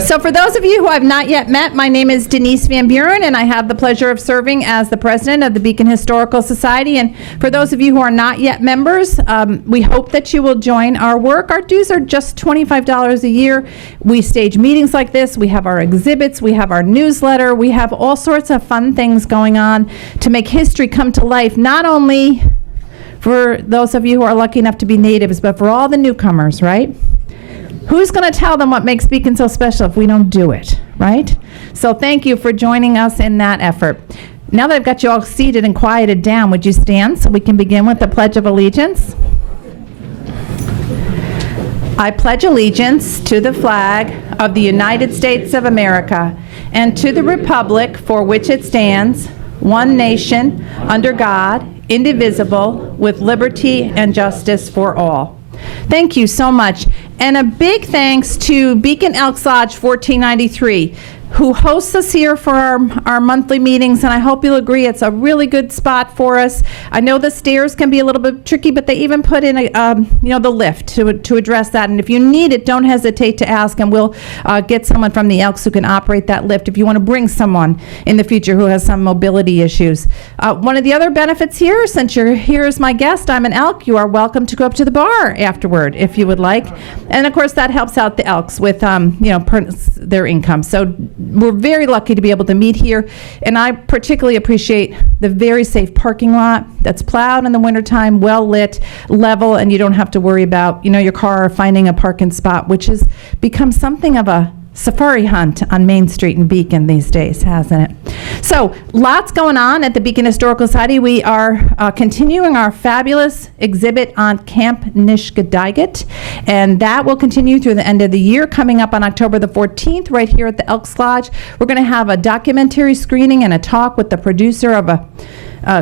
So for those of you who I've not yet met, my name is Denise Van Buren, and I have the pleasure of serving as the president of the Beacon Historical Society. And for those of you who are not yet members, we hope that you will join our work. Our dues are just $25 a year. We stage meetings like this. We have our exhibits. We have our newsletter. We have all sorts of fun things going on to make history come to life, not only for those of you who are lucky enough to be natives, but for all the newcomers, right? Who's going to tell them what makes Beacon so special if we don't do it, right? So thank you for joining us in that effort. Now that I've got you all seated and quieted down, would you stand so we can begin with the Pledge of Allegiance? I pledge allegiance to the flag of the United States of America and to the republic for which it stands, one nation, under God, indivisible, with liberty and justice for all. Thank you so much. And a big thanks to Beacon Elks Lodge 1493, who hosts us here for our monthly meetings, and I hope you'll agree it's a really good spot for us. I know the stairs can be a little bit tricky, but they even put in the lift to address that. And if you need it, don't hesitate to ask, and we'll get someone from the Elks who can operate that lift if you want to bring someone in the future who has some mobility issues. One of the other benefits here, since you're here as my guest, I'm an Elk, you are welcome to go up to the bar afterward if you would like. And of course that helps out the Elks with their income. So we're very lucky to be able to meet here, and I particularly appreciate the very safe parking lot that's plowed in the wintertime, well lit, level, and you don't have to worry about your car finding a parking spot, which has become something of a safari hunt on Main Street in Beacon these days, hasn't it? So lots going on at the Beacon Historical Society. We are continuing our fabulous exhibit on Camp Nishkadaigat, and that will continue through the end of the year. Coming up on October the 14th, right here at the Elks Lodge, we're going to have a documentary screening and a talk with the producer of a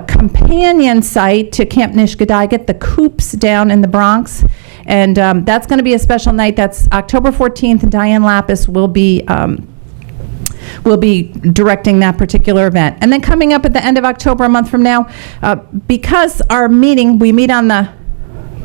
companion site to Camp Nishkadaigat, the Coops down in the Bronx. And that's going to be a special night. That's October 14th, and Diane Lapis will be directing that particular event. And then coming up at the end of October, a month from now, because we meet on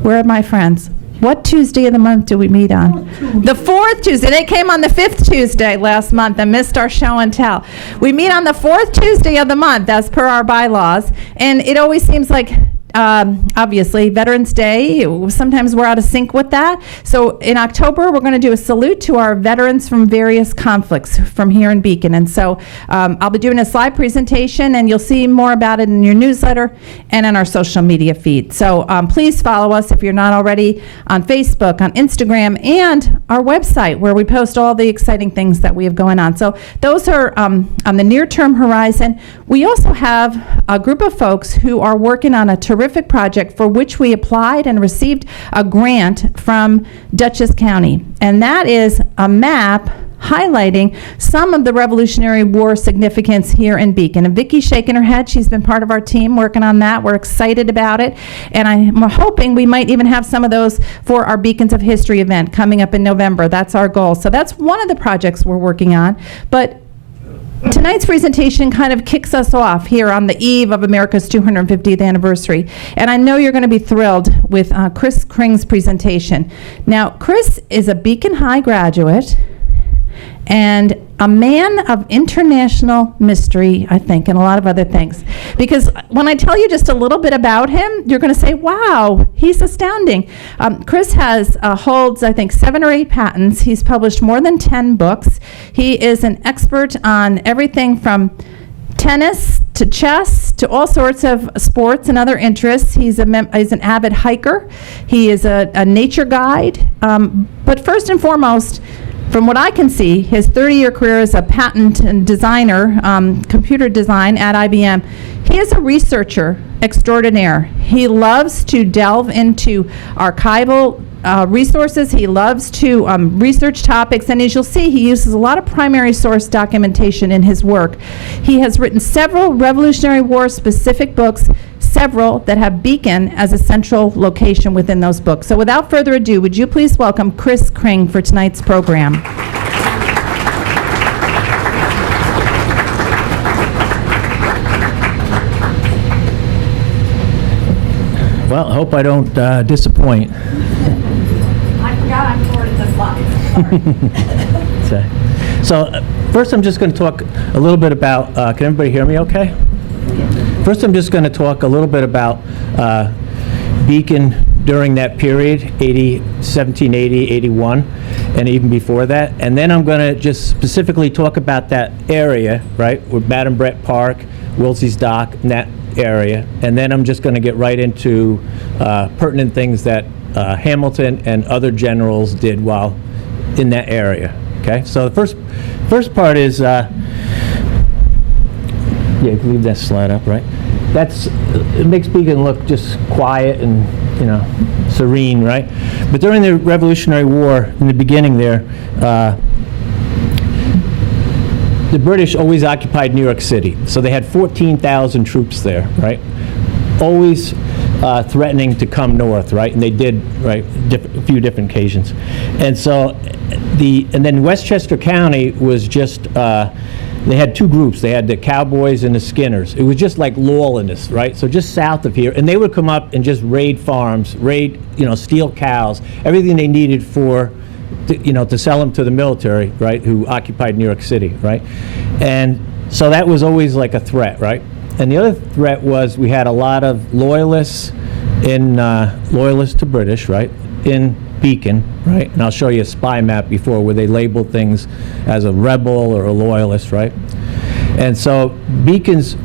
where are my friends? What Tuesday of the month do we meet on? The fourth Tuesday. They came on the fifth Tuesday last month and missed our show and tell. We meet on the fourth Tuesday of the month, as per our bylaws, and it always seems like obviously Veterans Day, sometimes we're out of sync with that. So in October, we're going to do a salute to our veterans from various conflicts from here in Beacon. And so I'll be doing a slide presentation, and you'll see more about it in your newsletter and on our social media feed. So please follow us if you're not already on Facebook, on Instagram, and our website, where we post all the exciting things that we have going on. So those are on the near-term horizon. We also have a group of folks who are working on a terrific project for which we applied and received a grant from Dutchess County. And that is a map highlighting some of the Revolutionary War significance here in Beacon. And Vicky's shaking her head. She's been part of our team working on that. We're excited about it. And I'm hoping we might even have some of those for our Beacons of History event coming up in November. That's our goal. So that's one of the projects we're working on. But tonight's presentation kind of kicks us off here on the eve of America's 250th anniversary. And I know you're going to be thrilled with Chris Cring's presentation. Now, Chris is a Beacon High graduate and a man of international mystery, I think, and a lot of other things. Because when I tell you just a little bit about him, you're going to say, wow, he's astounding. Chris holds, I think, 7 or 8 patents. He's published more than 10 books. He is an expert on everything from tennis to chess to all sorts of sports and other interests. He's an avid hiker. He is a nature guide. But first and foremost, from what I can see, his 30-year career as a patent and designer, computer design at IBM, he is a researcher extraordinaire. He loves to delve into archival resources. He loves to research topics, and as you'll see, he uses a lot of primary source documentation in his work. He has written several Revolutionary War specific books, several that have Beacon as a central location within those books. So without further ado, would you please welcome Chris Cring for tonight's program. Well, I hope I don't disappoint. I forgot I'm forwarded the slides. Sorry. So first I'm just going to talk a little bit about, can everybody hear me okay? First I'm just going to talk a little bit about Beacon during that period, 1780, 81, and even before that. And then I'm going to just specifically talk about that area, right, with Madam Brett Park, Wilsey's Dock, and that area. And then I'm just going to get right into pertinent things that Hamilton and other generals did while in that area. Okay, so the first part is, yeah, you can leave that slide up, right? It makes Beacon look just quiet and, you know, serene, right? But during the Revolutionary War, in the beginning there, the British always occupied New York City. So they had 14,000 troops there, right? Always threatening to come north, right? And they did, right, a few different occasions. And so and then Westchester County was just, they had two groups. They had the Cowboys and the Skinners. It was just like lawlessness, right? So just south of here. And they would come up and just raid farms, steal cows, everything they needed to sell them to the military, right, who occupied New York City, right? And so that was always like a threat, right? And the other threat was we had a lot of loyalists to British, right, in Beacon, right? And I'll show you a spy map before where they labeled things as a rebel or a loyalist, right? And so Beacons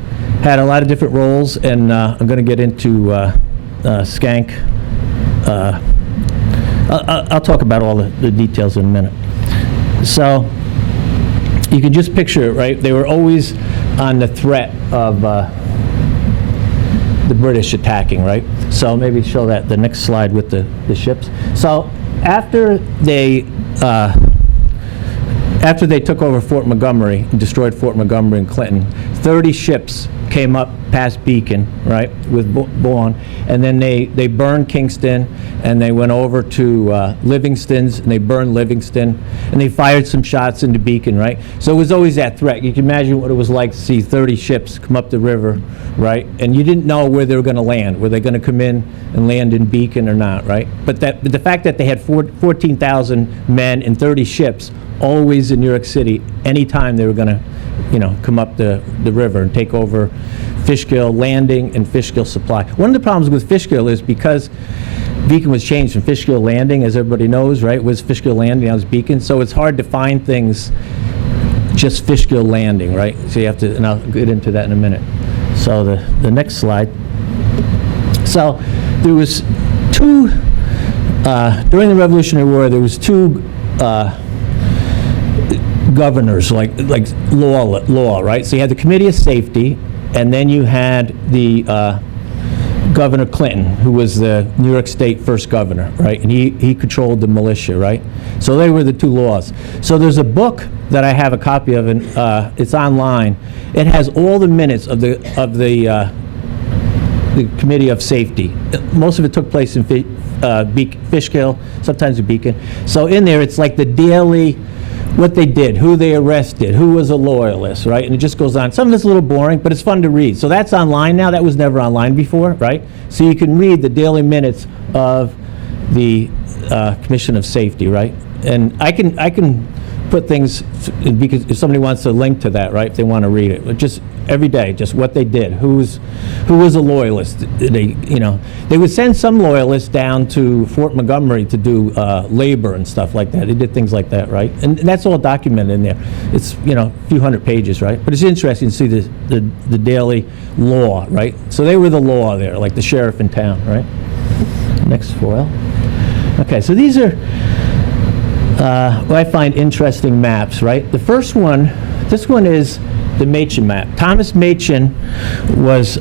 had a lot of different roles, and I'm going to get into Skank. I'll talk about all the details in a minute. So you can just picture it, right? They were always on the threat of the British attacking, right? So maybe show that, the next slide with the ships. So after they took over Fort Montgomery and destroyed Fort Montgomery and Clinton, 30 ships came up past Beacon, right, with Bourne, and then they burned Kingston, and they went over to Livingston's, and they burned Livingston, and they fired some shots into Beacon, right? So it was always that threat. You can imagine what it was like to see 30 ships come up the river, right? And you didn't know where they were going to land. Were they going to come in and land in Beacon or not, right? But the fact that they had 14,000 men and 30 ships always in New York City, anytime they were going to, come up the river and take over Fishkill Landing and Fishkill Supply. One of the problems with Fishkill is because Beacon was changed from Fishkill Landing, as everybody knows, right? Was Fishkill Landing, now it's Beacon. So it's hard to find things just Fishkill Landing, right? So you have to, and I'll get into that in a minute. So the next slide. So there was two, during the Revolutionary War, there was two governors, like law, right? So you had the Committee of Safety, and then you had the Governor Clinton, who was the New York State first governor, right? And he controlled the militia, right? So they were the two laws. So there's a book that I have a copy of, and it's online. It has all the minutes of the Committee of Safety. Most of it took place in Fishkill, sometimes in Beacon. So in there, it's like the daily, what they did, who they arrested, who was a loyalist, right? And it just goes on. Some of it's a little boring, but it's fun to read. So that's online now. That was never online before, right? So you can read the daily minutes of the Commission of Safety, right? And I can put things, because if somebody wants to link to that, right, if they want to read it, but just every day, just what they did, who was a loyalist. They would send some loyalists down to Fort Montgomery to do labor and stuff like that. They did things like that, right? And that's all documented in there. It's a few hundred pages, right? But it's interesting to see the daily law, right? So they were the law there, like the sheriff in town, right? Next foil. Okay, so these are what I find interesting maps, right? The first one, this one is the Machen map. Thomas Machen was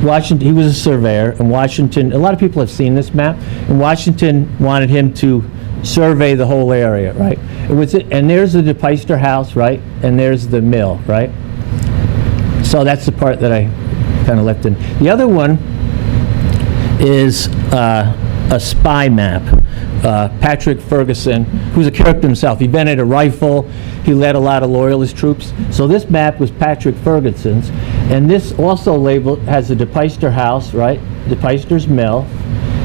Washington. He was a surveyor, and Washington. A lot of people have seen this map, and Washington wanted him to survey the whole area, right? And there's the DePeyster house, right? And there's the mill, right? So that's the part that I kind of left in. The other one is a spy map. Patrick Ferguson, who's a character himself. He invented a rifle. He led a lot of loyalist troops. So this map was Patrick Ferguson's, and this also labeled has the DePeyster house, right? DePeyster's mill.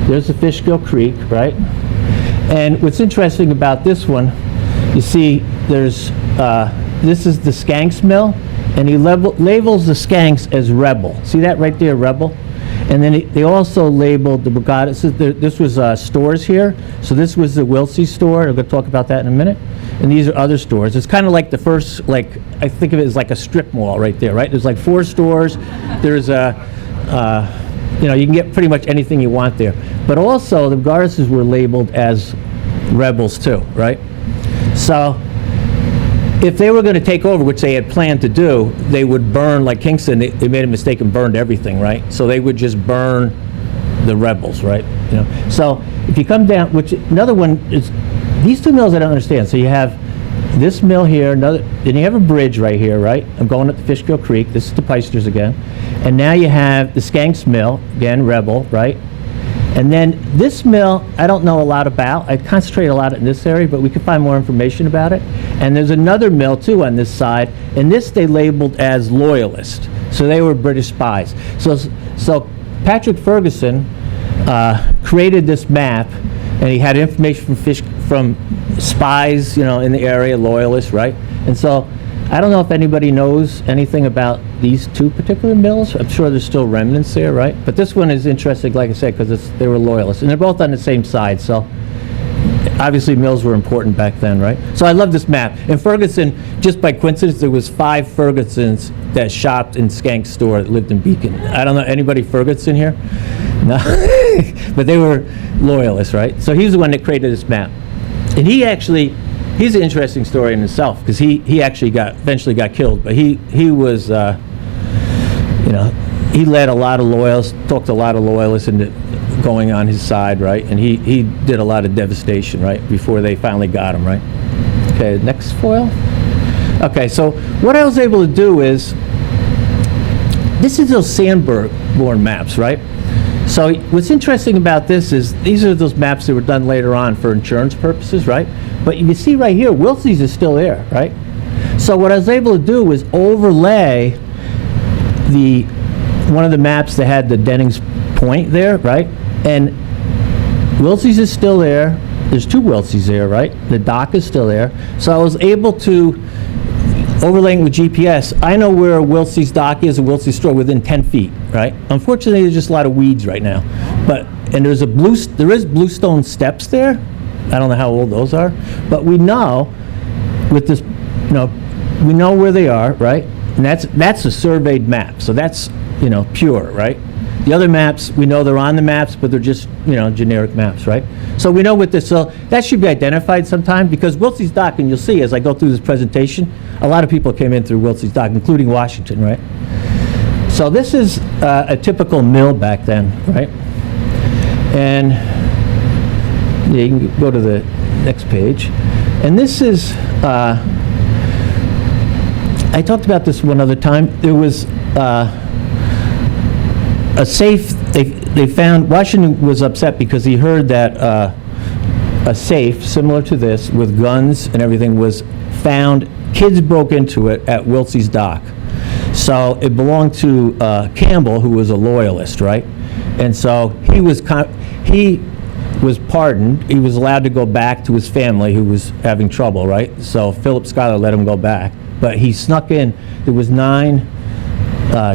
There's the Fishkill Creek, right? And what's interesting about this one, you see there's this is the skanks mill, and he labels the skanks as rebel. See that right there, rebel? And then they also labeled the Brigada. This was stores here. So this was the Wilsey store. I'm going to talk about that in a minute. And these are other stores. It's kind of like the first, like, I think of it as like a strip mall right there, right? There's like 4 stores. There's you know, you can get pretty much anything you want there. But also, the Garces were labeled as rebels too, right? So if they were going to take over, which they had planned to do, they would burn, like Kingston, they made a mistake and burned everything, right? So they would just burn the rebels, right? You know. So if you come down, which another one is, these 2 mills I don't understand. So you have this mill here, then you have a bridge right here, right? I'm going up the Fishkill Creek. This is the Peisters again. And now you have the Skanks Mill, again, rebel, right? And then this mill, I don't know a lot about. I concentrate a lot in this area, but we could find more information about it. And there's another mill, too, on this side. And this they labeled as loyalist. So they were British spies. So Patrick Ferguson created this map, and he had information from spies, you know, in the area, loyalists, right? And so I don't know if anybody knows anything about these 2 particular mills. I'm sure there's still remnants there, right? But this one is interesting, like I said, because they were loyalists. And they're both on the same side, so obviously mills were important back then, right? So I love this map. In Ferguson, just by coincidence, there was 5 Fergusons that shopped in Skank's store that lived in Beacon. I don't know, anybody Ferguson here? No? But they were loyalists, right? So he's the one that created this map. And he's an interesting story in itself, because he actually eventually got killed, but he was, you know, he led a lot of loyalists, talked a lot of loyalists into going on his side, right? And he did a lot of devastation, right, before they finally got him, right? Okay, next foil. Okay, so what I was able to do is, this is those Sandborn maps, right? So what's interesting about this is these are those maps that were done later on for insurance purposes, right? But you can see right here, Wilsey's is still there, right? So what I was able to do was overlay one of the maps that had the Dennings Point there, right? And Wilsey's is still there. There's 2 Wilsey's there, right? The dock is still there. So I was able to, overlaying with GPS, I know where Wilsey's dock is, a Wilsey's store, within 10 feet, right? Unfortunately, there's just a lot of weeds right now. And there is bluestone steps there. I don't know how old those are, but we know with this, you know, we know where they are, right? And that's a surveyed map, so that's, you know, pure, right? The other maps, we know they're on the maps, but they're just, you know, generic maps, right? So we know with this, so that should be identified sometime, because Wilsey's Dock, and you'll see as I go through this presentation, a lot of people came in through Wilsey's Dock, including Washington, right? So this is a typical mill back then, right? And yeah, you can go to the next page. And this is, I talked about this one other time. There was a safe, they found, Washington was upset because he heard that a safe similar to this with guns and everything was found, kids broke into it at Wilsey's Dock. So it belonged to Campbell, who was a loyalist, right? And so he was pardoned. He was allowed to go back to his family who was having trouble, right? So Philip Schuyler let him go back. But he snuck in. There was 9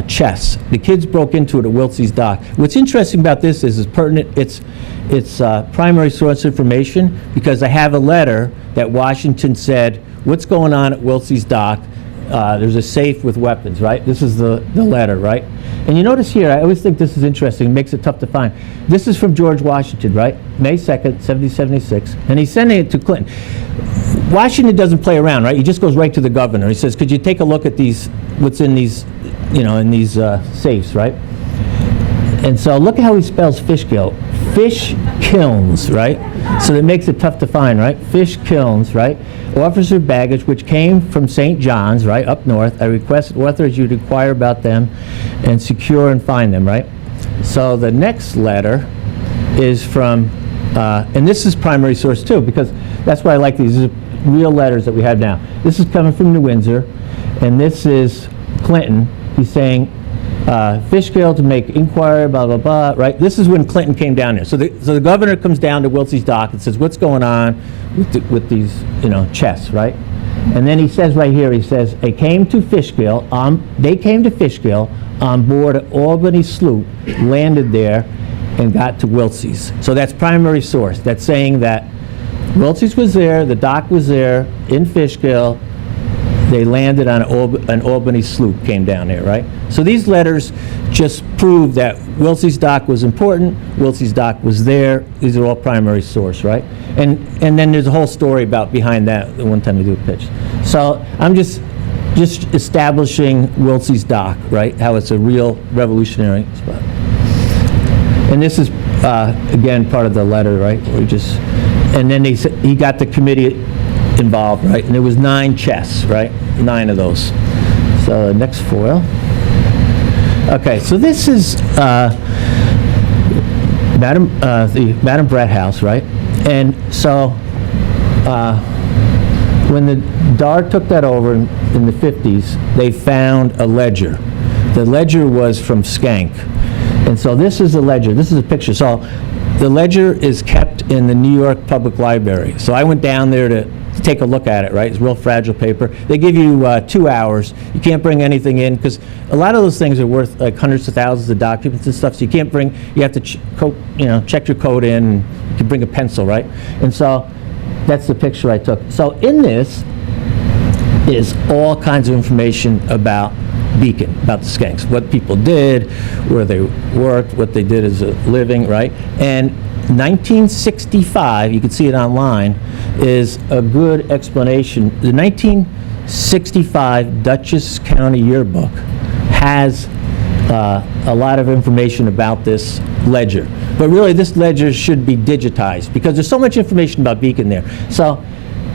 chests. The kids broke into it at Wilsey's Dock. What's interesting about this is it's pertinent. It's primary source information, because I have a letter that Washington said, what's going on at Wilsey's Dock? There's a safe with weapons, right? This is the letter, right? And you notice here, I always think this is interesting, it makes it tough to find. This is from George Washington, right? May 2nd, 1776, and he's sending it to Clinton. Washington doesn't play around, right? He just goes right to the governor. He says, could you take a look at these, what's in these, you know, in these safes, right? And so look at how he spells Fishkill. Fish kilns, right? So that makes it tough to find, right? Fish kilns, right? Officer baggage, which came from St. John's, right, up north. I request authorize you to inquire about them and secure and find them, right? So the next letter is from, and this is primary source too, because that's why I like these. These are real letters that we have now. This is coming from New Windsor, and this is Clinton. He's saying, Fishkill to make inquiry, blah, blah, blah, right? This is when Clinton came down here. So the governor comes down to Wilsey's Dock and says, what's going on with these, you know, chests, right? And then he says right here, he says, they came to Fishkill on board an Albany sloop, landed there, and got to Wiltsey's. So that's primary source. That's saying that Wiltsey's was there, the dock was there, in Fishkill. They landed on an Albany sloop, came down there, right? So these letters just prove that Wiltsey's dock was important, Wiltsey's dock was there. These are all primary source, right? And then there's a whole story about behind that the one time we do a pitch. So I'm just establishing Wiltsey's dock, right? How it's a real revolutionary spot. And this is, again, part of the letter, right? And then he got the committee involved, right? And there was 9 chests, right? 9 of those. So next foil. Okay, so this is the Madame Brett house, right? And so when the DAR took that over in the 50s, they found a ledger. The ledger was from Skank. And so this is a ledger. This is a picture. So the ledger is kept in the New York Public Library. So I went down there to take a look at it, right? It's real fragile paper. They give you 2 hours. You can't bring anything in because a lot of those things are worth like hundreds of thousands of documents and stuff. So you can't bring. You have to check your code in. And you can bring a pencil, right? And so that's the picture I took. So in this is all kinds of information about Beacon, about the Skanks, what people did, where they worked, what they did as a living, right? And 1965, you can see it online, is a good explanation. The 1965 Dutchess County Yearbook has a lot of information about this ledger. But really, this ledger should be digitized because there's so much information about Beacon there. So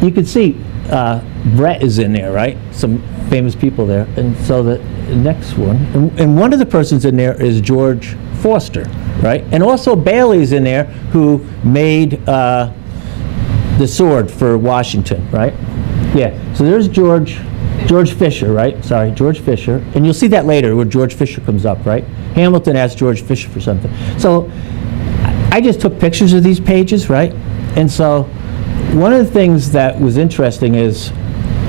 you can see Brett is in there, right? Some famous people there. And so the next one, and one of the persons in there is George Foster, right? And also Bailey's in there, who made the sword for Washington, right? Yeah, so there's George Fisher, right? Sorry, George Fisher. And you'll see that later where George Fisher comes up, right? Hamilton asked George Fisher for something. So I just took pictures of these pages, right? And so one of the things that was interesting is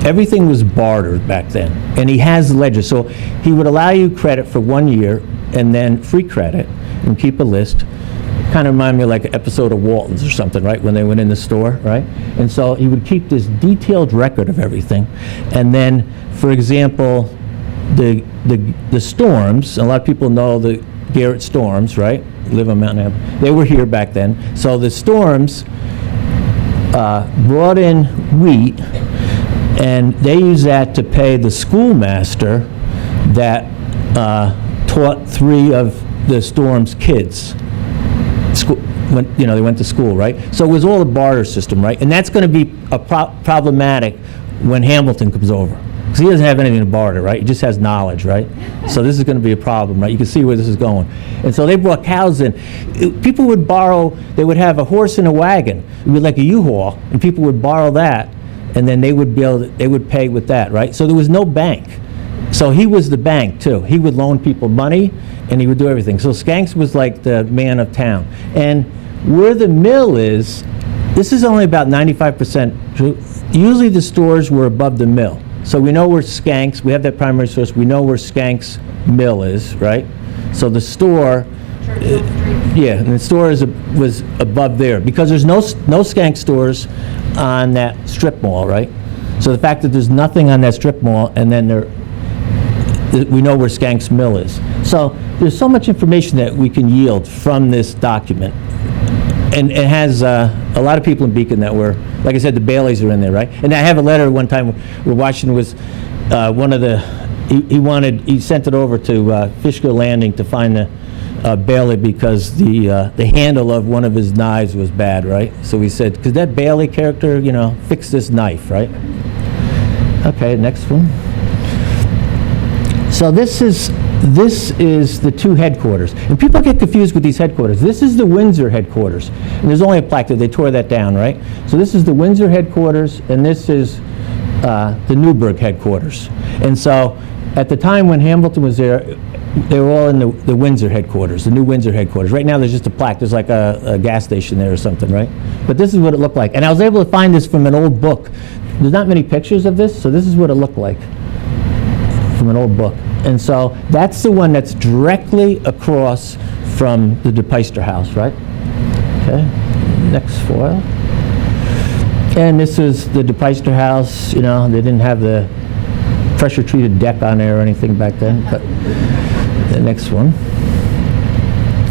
everything was bartered back then. And he has the ledger. So he would allow you credit for 1 year and then free credit and keep a list. Kind of remind me of like an episode of Walton's or something, right? When they went in the store, right? And so he would keep this detailed record of everything. And then, for example, the storms, a lot of people know the Garrett storms, right? Live on Mountain Avenue. They were here back then. So the storms brought in wheat, and they used that to pay the schoolmaster that taught 3 of the storm's kids. They went to school, right? So it was all a barter system, right? And that's going to be problematic when Hamilton comes over. Because he doesn't have anything to barter, right? He just has knowledge, right? So this is going to be a problem, right? You can see where this is going. And so they brought cows in. People would borrow, they would have a horse and a wagon. It would be like a U-Haul, and people would borrow that, and then they would pay with that, right? So there was no bank. So he was the bank, too. He would loan people money, and he would do everything. So Skanks was like the man of town. And where the mill is, this is only about 95% true. Usually the stores were above the mill. So we know where Skanks, we have that primary source, we know where Skanks mill is, right? So the store, and the store was above there because there's no Skank stores on that strip mall, right? So the fact that there's nothing on that strip mall, and then we know where Skanks mill is. So there's so much information that we can yield from this document. And it has a lot of people in Beacon that were, like I said, the Baileys are in there, right? And I have a letter one time where Washington was one of the, he sent it over to Fishkill Landing to find the Bailey because the handle of one of his knives was bad, right? So he said, could that Bailey character, fix this knife, right? Okay, next one. So this is the 2 headquarters. And people get confused with these headquarters. This is the Windsor headquarters. And there's only a plaque there. They tore that down, right? So this is the Windsor headquarters, and this is the Newburgh headquarters. And so at the time when Hamilton was there, they were all in the Windsor headquarters, the new Windsor headquarters. Right now there's just a plaque. There's like a gas station there or something, right? But this is what it looked like. And I was able to find this from an old book there's not many pictures of this, so this is what it looked like from an old book. And so that's the one that's directly across from the DePeyster house, right? Okay, next foil. And this is the DePeyster house. You know, they didn't have the pressure-treated deck on there or anything back then, but the next one.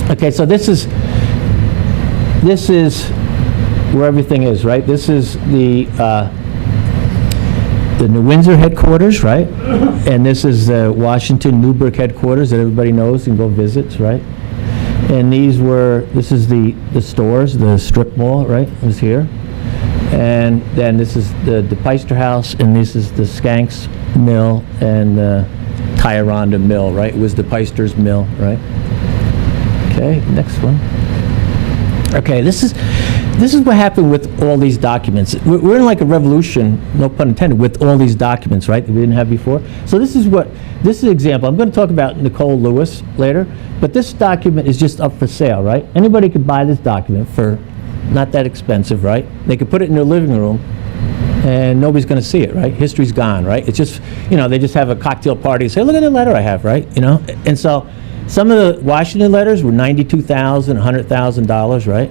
Okay, so this is where everything is, right? This is the New Windsor headquarters, right? And this is the Washington Newburgh headquarters that everybody knows and go visits, right? And this is the stores, the strip mall, right? It was here. And then this is the DePeyster house, and this is the Skanks Mill and the Tyranda Mill, right? It was DePeyster's mill, right? Okay, next one. Okay, this is what happened with all these documents. We're in like a revolution, no pun intended, with all these documents, right, that we didn't have before. So this is an example. I'm going to talk about Nicole Lewis later, but this document is just up for sale, right? Anybody could buy this document for not that expensive, right? They could put it in their living room, and nobody's going to see it, right? History's gone, right? It's just, you know, they just have a cocktail party and say, look at the letter I have, right? You know, and so some of the Washington letters were $92,000, $100,000, right?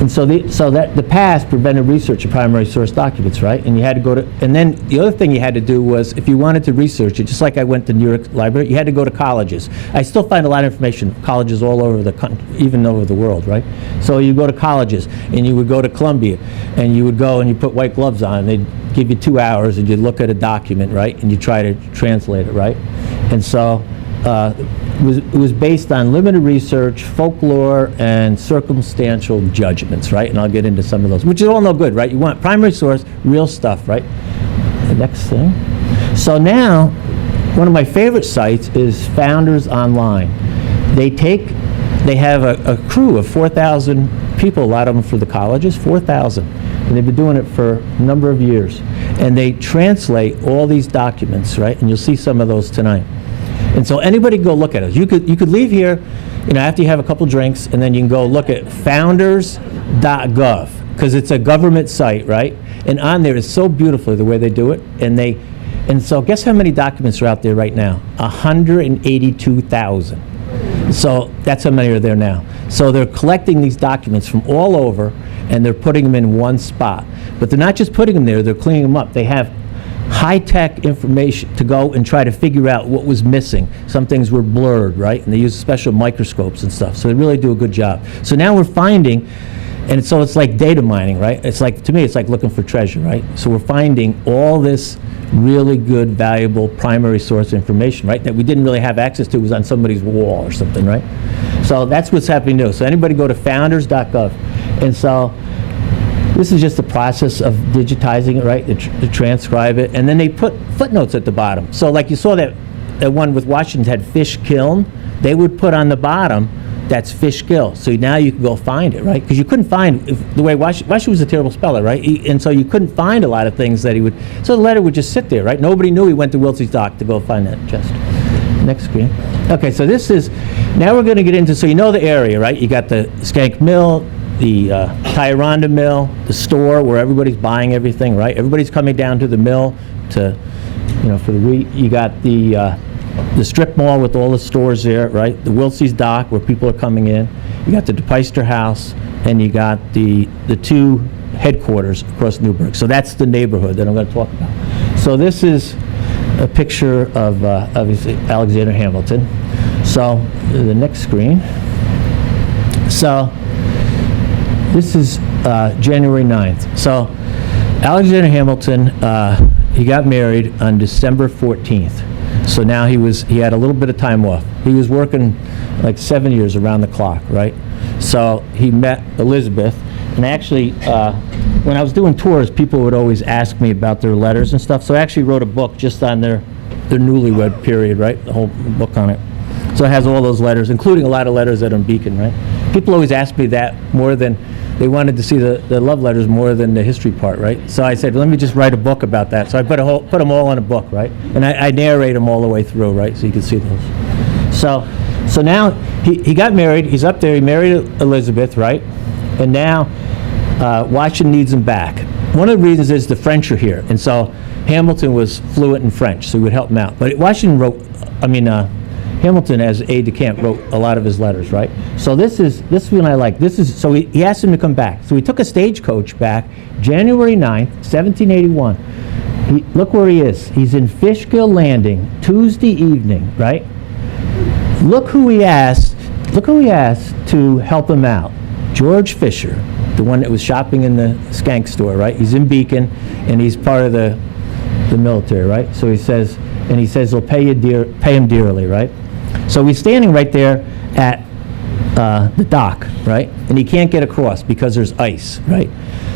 And so the past prevented research of primary source documents, right? And you had to go to, and then the other thing you had to do was, if you wanted to research it, just like I went to New York Library, you had to go to colleges. I still find a lot of information, colleges all over the country, even over the world, right? So you go to colleges, and you would go to Columbia, and you would go and you put white gloves on, and they'd give you 2 hours, and you'd look at a document, right? And you try to translate it, right? And so it was based on limited research, folklore, and circumstantial judgments, right? And I'll get into some of those, which is all no good, right? You want primary source, real stuff, right? The next thing. So now, one of my favorite sites is Founders Online. They have a crew of 4,000 people, a lot of them for the colleges, 4,000. And they've been doing it for a number of years. And they translate all these documents, right? And you'll see some of those tonight. And so anybody can go look at it. You could leave here, you know, after you have a couple drinks, and then you can go look at founders.gov, because it's a government site, right? And on there is so beautifully the way they do it. And so guess how many documents are out there right now? 182,000. So that's how many are there now. So they're collecting these documents from all over, and they're putting them in one spot. But they're not just putting them there, they're cleaning them up. They have high-tech information to go and try to figure out what was missing. Some things were blurred, right? And they use special microscopes and stuff. So they really do a good job. So now we're finding, and so it's like data mining, right? It's like, to me, it's like looking for treasure, right? So we're finding all this really good, valuable primary source information, right? That we didn't really have access to. It was on somebody's wall or something, right? So that's what's happening new. So anybody go to founders.gov. And so this is just the process of digitizing it, right, to transcribe it. And then they put footnotes at the bottom. So like you saw that one with Washington had fish kiln. They would put on the bottom, that's fish kill. So now you can go find it, right? Because you couldn't find, the way Washington was a terrible speller, right? And so you couldn't find a lot of things that he would, so the letter would just sit there, right? Nobody knew he went to Wiltsey's dock to go find that chest. Next screen. Okay, so this is, now we're going to get into, so you know the area, right? You got the Skank Mill, the Tyranda Mill, the store where everybody's buying everything, right? Everybody's coming down to the mill to, you know, for the wheat. You got the strip mall with all the stores there, right? The Wiltsey's dock where people are coming in. You got the DePeyster house, and you got the two headquarters across Newburgh. So that's the neighborhood that I'm going to talk about. So this is a picture of obviously Alexander Hamilton. So the next screen. So this is January 9th. So Alexander Hamilton, he got married on December 14th. So now he had a little bit of time off. He was working like 7 years around the clock, right? So he met Elizabeth, and actually, when I was doing tours, people would always ask me about their letters and stuff. So I actually wrote a book just on their newlywed period, right? The whole book on it. So it has all those letters, including a lot of letters that are in Beacon, right? People always ask me that more than, they wanted to see the love letters more than the history part, right? So I said, let me just write a book about that. So I put them all in a book, right? And I narrate them all the way through, right? So you can see those. So now he got married. He's up there. He married Elizabeth, right? And now Washington needs him back. one of the reasons is the French are here, and so Hamilton was fluent in French, so he would help him out. But Washington wrote, Hamilton, as aide de camp, wrote a lot of his letters, right? So this one I like. So he asked him to come back. So he took a stagecoach back, January 9th, 1781. Look where he is. He's in Fishkill Landing, Tuesday evening, right? Look who he asked to help him out. George Fisher, the one that was shopping in the skank store, right? He's in Beacon, and he's part of the military, right? So he says he'll pay him dearly, right? So he's standing right there at the dock, right? And he can't get across because there's ice, right?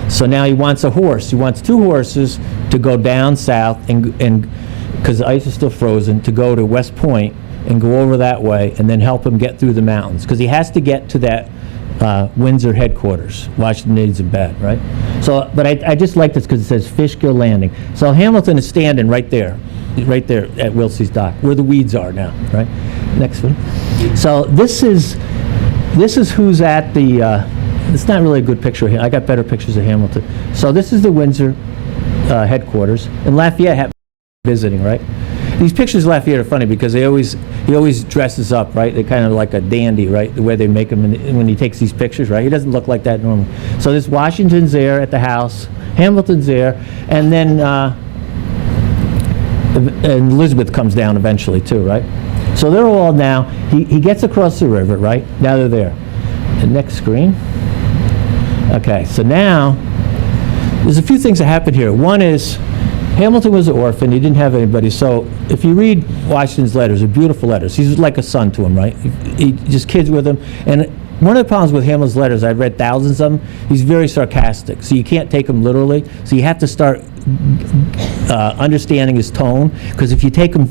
So now he wants a horse. He wants 2 horses to go down south, and because the ice is still frozen, to go to West Point and go over that way, and then help him get through the mountains, because he has to get to that Windsor headquarters. Washington needs him bad, right? So, but I just like this because it says Fishkill Landing. So Hamilton is standing right there at Wilsey's Dock, where the weeds are now, right? Next one. So this is who's at the. It's not really a good picture of him. I got better pictures of Hamilton. So this is the Windsor headquarters, and Lafayette happened to be visiting, right? These pictures of Lafayette are funny because he always dresses up, right? They're kind of like a dandy, right? The way they make him when he takes these pictures, right? He doesn't look like that normally. So this Washington's there at the house, Hamilton's there, and then and Elizabeth comes down eventually too, right? So they're all now, he gets across the river, right? Now they're there. The next screen. Okay, so now there's a few things that happened here. One is Hamilton was an orphan. He didn't have anybody. So if you read Washington's letters, they're beautiful letters. He's like a son to him, right? He just kids with him. And one of the problems with Hamilton's letters, I've read thousands of them, he's very sarcastic. So you can't take him literally. So you have to start understanding his tone. Because if you take him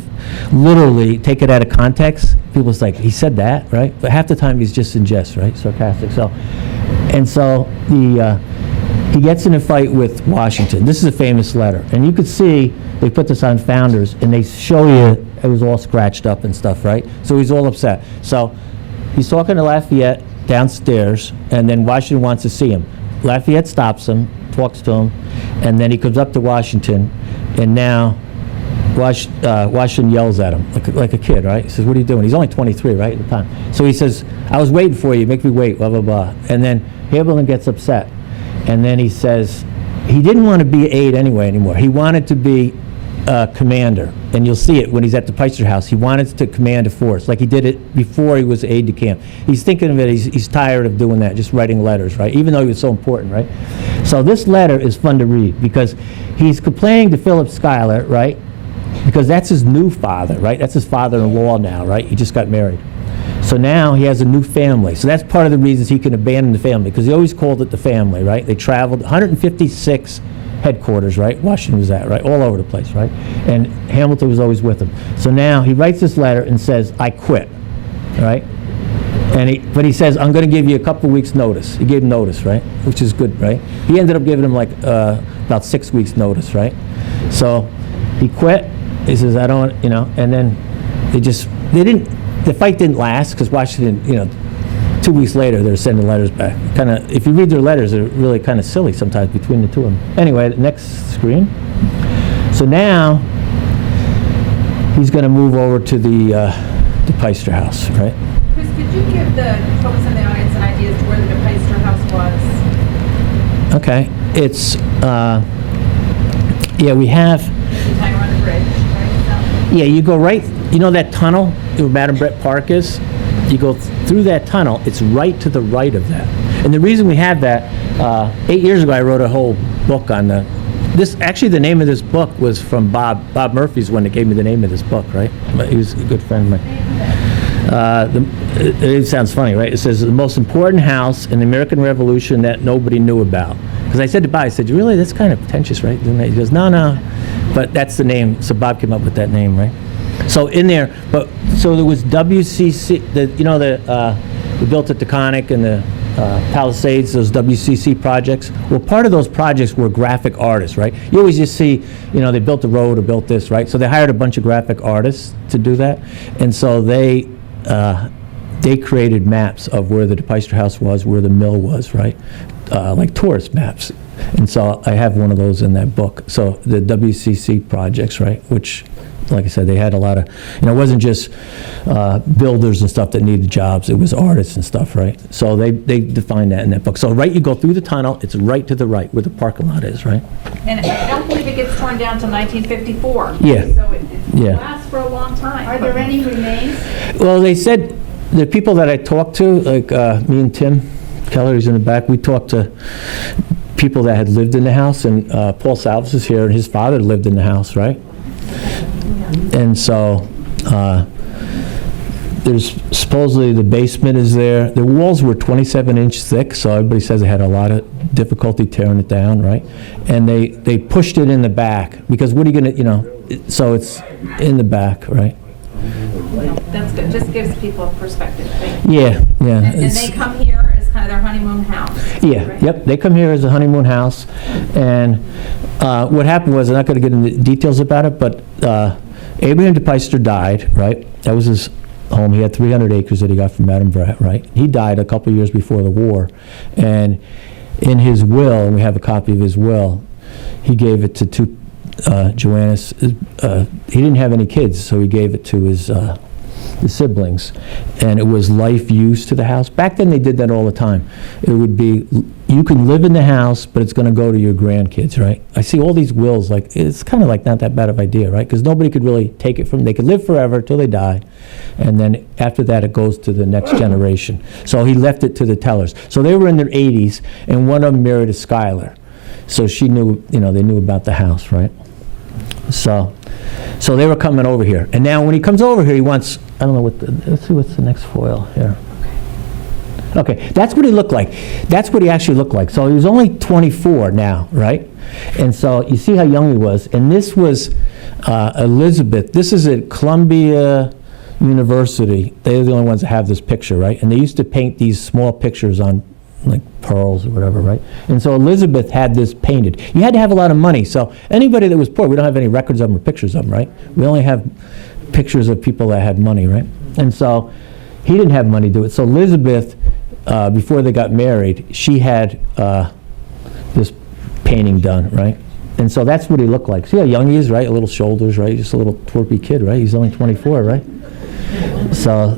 literally, take it out of context, people's like, he said that, right? But half the time he's just in jest, right? Sarcastic. So he gets in a fight with Washington. This is a famous letter. And you could see, they put this on Founders, and they show you it was all scratched up and stuff, right? So he's all upset. So he's talking to Lafayette downstairs, and then Washington wants to see him. Lafayette stops him, talks to him, and then he comes up to Washington, and now Washington yells at him like a kid, right? He says, "What are you doing?" He's only 23, right, at the time. So he says, "I was waiting for you. Make me wait, blah, blah, blah." And then Hamilton gets upset. And then he says he didn't want to be aide anymore. He wanted to be commander. And you'll see it when he's at the Peister House. He wanted to command a force, like he did it before he was aide de camp. He's thinking of it, he's tired of doing that, just writing letters, right? Even though he was so important, right? So this letter is fun to read because he's complaining to Philip Schuyler, right? Because that's his new father, right? That's his father-in-law now, right? He just got married. So now he has a new family. So that's part of the reasons he can abandon the family, because he always called it the family, right? They traveled 156 headquarters, right? Washington was at, right? All over the place, right? And Hamilton was always with him. So now he writes this letter and says, "I quit," right? But he says, "I'm going to give you a couple weeks notice." He gave him notice, right? Which is good, right? He ended up giving him like about 6 weeks notice, right? So he quit. He says, "I don't," and then the fight didn't last because Washington, 2 weeks later, they're sending letters back. Kind of, if you read their letters, they're really kind of silly sometimes between the two of them. Anyway, the next screen. So now he's going to move over to the Peister House, right? Chris, could you give the folks in the audience an idea as to where the Peister House was? Okay, it's we have. You're talking around the bridge, right? Yeah, you go right. You know that tunnel where Madame Brett Park is? You go through that tunnel, it's right to the right of that. And the reason we have that, 8 years ago I wrote a whole book on this. Actually, the name of this book was from Bob. Bob Murphy's one that gave me the name of this book, right? He was a good friend of mine. It sounds funny, right? It says, "The most important house in the American Revolution that nobody knew about." Because I said to Bob, I said, "Really? That's kind of pretentious, right?" He goes, No. But that's the name. So Bob came up with that name, right? So in there, so there was WCC, they built at Taconic and the Palisades, those WCC projects. Well, part of those projects were graphic artists, right? You always just see, they built a road or built this, right? So they hired a bunch of graphic artists to do that. And so they created maps of where the Peister House was, where the mill was, right? like tourist maps. And so I have one of those in that book. So the WCC projects, right, which, like I said, they had a lot of, it wasn't just builders and stuff that needed jobs, it was artists and stuff, right? So they defined that in that book. So you go through the tunnel, it's right to the right where the parking lot is, right? And I don't believe it gets torn down till 1954. Yeah. So it Yeah. lasts for a long time. Are there any remains? Well, they said, the people that I talked to, like me and Tim Keller, who's in the back, we talked to people that had lived in the house, and Paul Salvis is here, and his father lived in the house, right? And so there's supposedly the basement is there. The walls were 27 inch thick, so everybody says they had a lot of difficulty tearing it down, right? And they pushed it in the back, because what are you gonna, so it's in the back, right? That's good. Just gives people a perspective. Yeah. And they come here as kind of their honeymoon house. Yeah, right? yep, they come here as a honeymoon house, and what happened was, I'm not going to get into details about it, but Abraham DePeister died, right? That was his home. He had 300 acres that he got from Madame Brett, right? He died a couple years before the war, and in his will, and we have a copy of his will, he gave it to two, Joannis, he didn't have any kids, so he gave it to his siblings, and it was life use to the house. Back then they did that all the time. It would be, you can live in the house, but it's going to go to your grandkids, right? I see all these wills, like, it's kind of like not that bad of idea, right? Because nobody could really take it from, they could live forever till they die, and then after that it goes to the next generation. So he left it to the tellers. So they were in their 80s, and one of them married a Schuyler. So she knew, they knew about the house, right? So they were coming over here. And now when he comes over here, he wants, I don't know let's see what's the next foil here. Okay, that's what he looked like. That's what he actually looked like. So he was only 24 now, right? And so you see how young he was. And this was Elizabeth. This is at Columbia University. They're the only ones that have this picture, right? And they used to paint these small pictures on like pearls or whatever, right? And so Elizabeth had this painted. You had to have a lot of money. So anybody that was poor, we don't have any records of them or pictures of them, right? We only have pictures of people that had money, right? And so he didn't have money to do it. So Elizabeth, before they got married, she had this painting done, right? And so that's what he looked like. See how young he is, right? A little shoulders, right? Just a little twerpy kid, right? He's only 24, right? So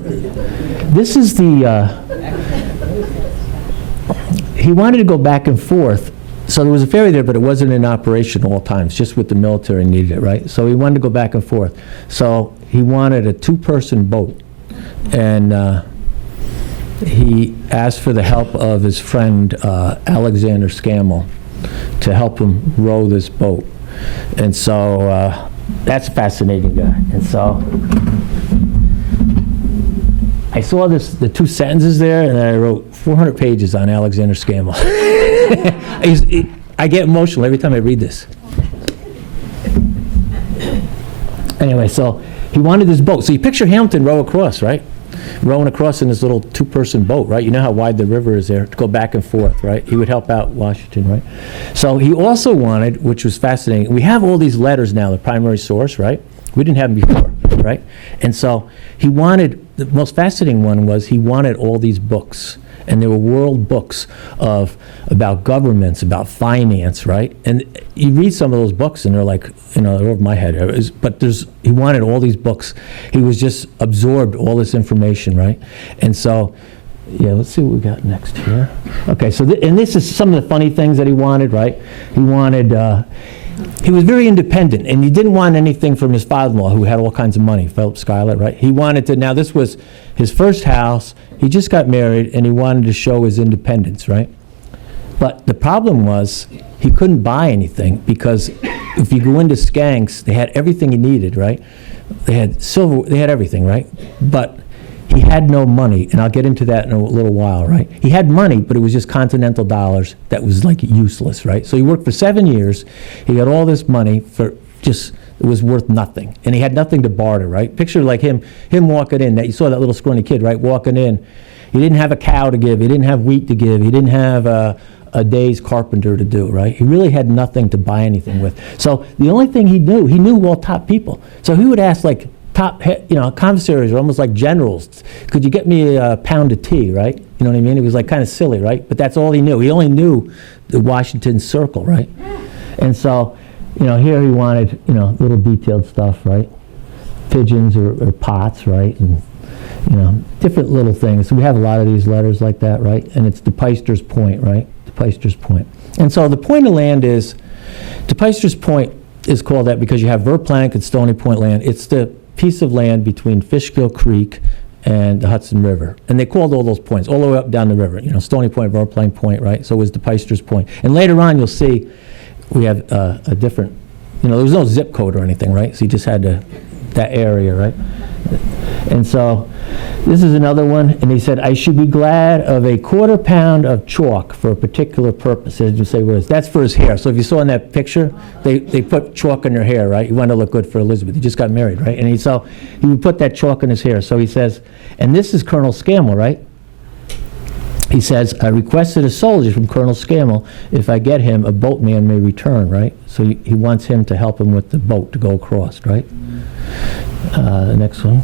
this is the... he wanted to go back and forth. So there was a ferry there, but it wasn't in operation all times, just with the military needed it, right? So he wanted to go back and forth. So he wanted a two-person boat. And he asked for the help of his friend, Alexander Scammell, to help him row this boat. And so that's a fascinating guy. And so I saw the two sentences there, and I wrote 400 pages on Alexander Scammell. I get emotional every time I read this. Anyway, so he wanted this boat. So you picture Hamilton row across, right? Rowing across in this little two-person boat, right? You know how wide the river is there, to go back and forth, right? He would help out Washington, right? So he also wanted, which was fascinating, we have all these letters now, the primary source, right? We didn't have them before, right? And so he wanted, the most fascinating one was he wanted all these books, and they were world books about governments, about finance, right? And you read some of those books, and they're like, they're over my head. But he wanted all these books. He was just absorbed all this information, right? And so, yeah, let's see what we got next here. Okay, so and this is some of the funny things that he wanted, right? He wanted. He was very independent, and he didn't want anything from his father-in-law, who had all kinds of money, Philip Schuyler, right? He wanted to, now this was his first house, he just got married, and he wanted to show his independence, right? But the problem was, he couldn't buy anything, because if you go into Skanks, they had everything he needed, right? They had silver, they had everything, right? But he had no money, and I'll get into that in a little while, right? He had money, but it was just continental dollars that was like useless, right? So he worked for 7 years, he got all this money for just, it was worth nothing. And he had nothing to barter, right? Picture like him walking in, that you saw that little scrawny kid, right, walking in. He didn't have a cow to give, he didn't have wheat to give, he didn't have a day's carpenter to do, right? He really had nothing to buy anything with. So the only thing he knew all top people. So he would ask like commissaries are almost like generals. Could you get me a pound of tea, right? You know what I mean? It was like kind of silly, right? But that's all he knew. He only knew the Washington Circle, right? And so, here he wanted, little detailed stuff, right? Pigeons or pots, right? And, different little things. So we have a lot of these letters like that, right? And it's DePeyster's Point, right? DePeyster's Point. And so the point of land is, DePeyster's Point is called that because you have Verplank and Stony Point land. It's the piece of land between Fishkill Creek and the Hudson River. And they called all those points, all the way up down the river. Stony Point, Verplank Point, right? So it was DePeyster's Point. And later on, you'll see we have a different, there was no zip code or anything, right? So you just had that area, right? And so this is another one, and he said, I should be glad of a quarter pound of chalk for a particular purpose. As you say, that's for his hair. So if you saw in that picture, they put chalk in their hair, right? He wanted to look good for Elizabeth. He just got married, right? And he would put that chalk in his hair. So he says, and this is Colonel Scammell, right? He says, I requested a soldier from Colonel Scammell, if I get him, a boatman may return, right? So he wants him to help him with the boat to go across, right? The next one.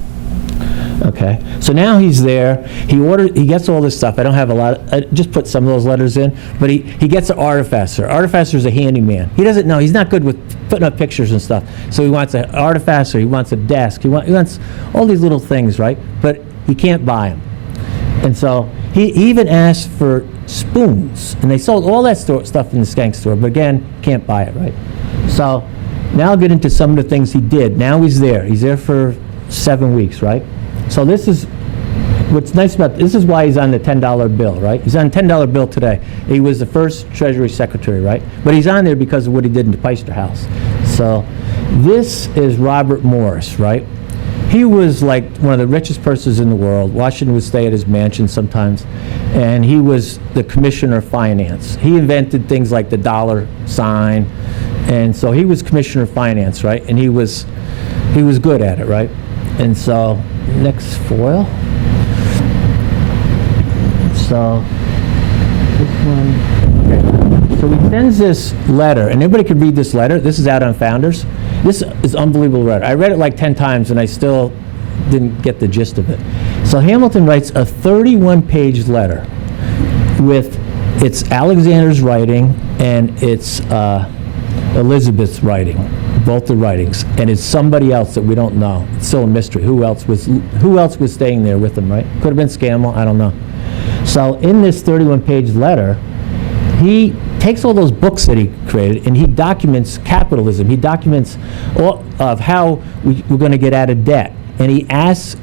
Okay, so now he's there. He gets all this stuff. I don't have a lot. I just put some of those letters in, but he gets an artificer. Artificer is a handyman. He doesn't know. He's not good with putting up pictures and stuff. So he wants an artificer. He wants a desk. He wants all these little things, right? But he can't buy them. And so he even asked for spoons, and they sold all that stuff in the skank store, but again, can't buy it, right? So now I'll get into some of the things he did. Now he's there. He's there for 7 weeks, right? So this is what's nice about this is why he's on the $10 bill, right? He's on a $10 bill today. He was the first Treasury Secretary, right? But he's on there because of what he did in the Peister House. So this is Robert Morris, right? He was like one of the richest persons in the world. Washington would stay at his mansion sometimes, and he was the Commissioner of Finance. He invented things like the dollar sign, and so he was Commissioner of Finance, right? And he was good at it, right? And so next foil. So this one. Okay. So he sends this letter, and everybody could read this letter. This is out on Founders. This is unbelievable letter. I read it like 10 times, and I still didn't get the gist of it. So Hamilton writes a 31-page letter with it's Alexander's writing and it's Elizabeth's writing, both the writings, and it's somebody else that we don't know. It's still a mystery. Who else was staying there with them, right? Could have been Scammell, I don't know. So in this 31-page letter, he takes all those books that he created and he documents capitalism. He documents all of how we're going to get out of debt. And he asks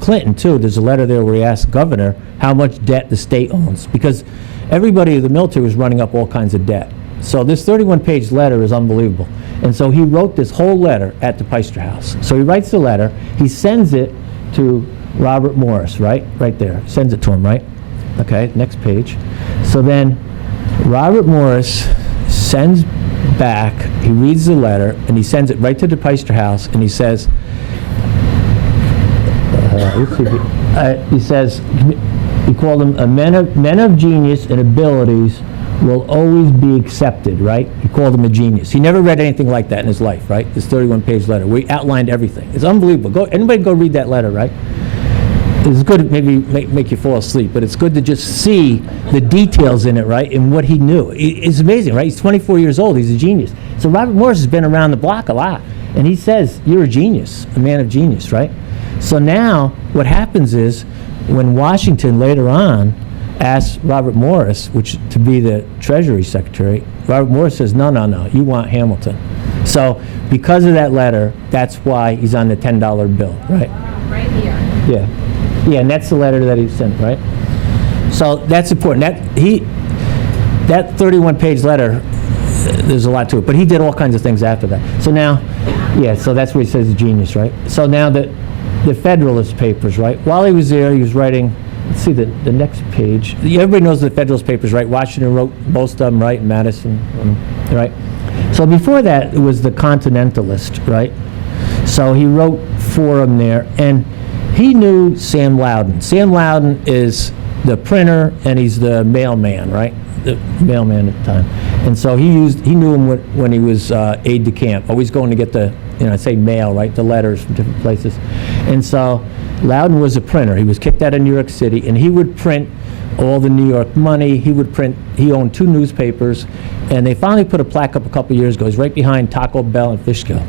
Clinton, too, there's a letter there where he asks Governor how much debt the state owns, because everybody in the military was running up all kinds of debt. So this 31-page letter is unbelievable. And so he wrote this whole letter at the Peister House. So he writes the letter, he sends it to Robert Morris, right? Right there, sends it to him, right? Okay, next page. So then Robert Morris sends back, he reads the letter, and he sends it right to the Peister House, and he says, he called them men of genius and abilities will always be accepted, right? He called him a genius. He never read anything like that in his life, right? This 31-page letter. We outlined everything. It's unbelievable. Anybody go read that letter, right? It's good to maybe make you fall asleep, but it's good to just see the details in it, right, and what he knew. It's amazing, right? He's 24 years old. He's a genius. So Robert Morris has been around the block a lot, and he says, you're a genius, a man of genius, right? So now what happens is when Washington later on asks Robert Morris, to be the Treasury Secretary, Robert Morris says, no, you want Hamilton. So because of that letter, that's why he's on the $10 bill, right? Right here. Yeah, and that's the letter that he sent, right? So that's important. That 31-page letter, there's a lot to it, but he did all kinds of things after that. So now, so that's where he says he's a genius, right? So now the Federalist Papers, right? While he was there, he was writing, let's see the next page. Everybody knows the Federalist Papers, right? Washington wrote most of them, right? Madison, right? So before that, it was the Continentalist, right? So he wrote 4 of them there, and he knew Sam Loudon. Sam Loudon is the printer, and he's the mailman, right? The mailman at the time. And so he knew him when he was aide de camp, always going to get the I say mail, right, the letters from different places. And so Loudon was a printer. He was kicked out of New York City, and he would print all the New York money. He owned 2 newspapers, and they finally put a plaque up a couple years ago. It's right behind Taco Bell in Fishkill.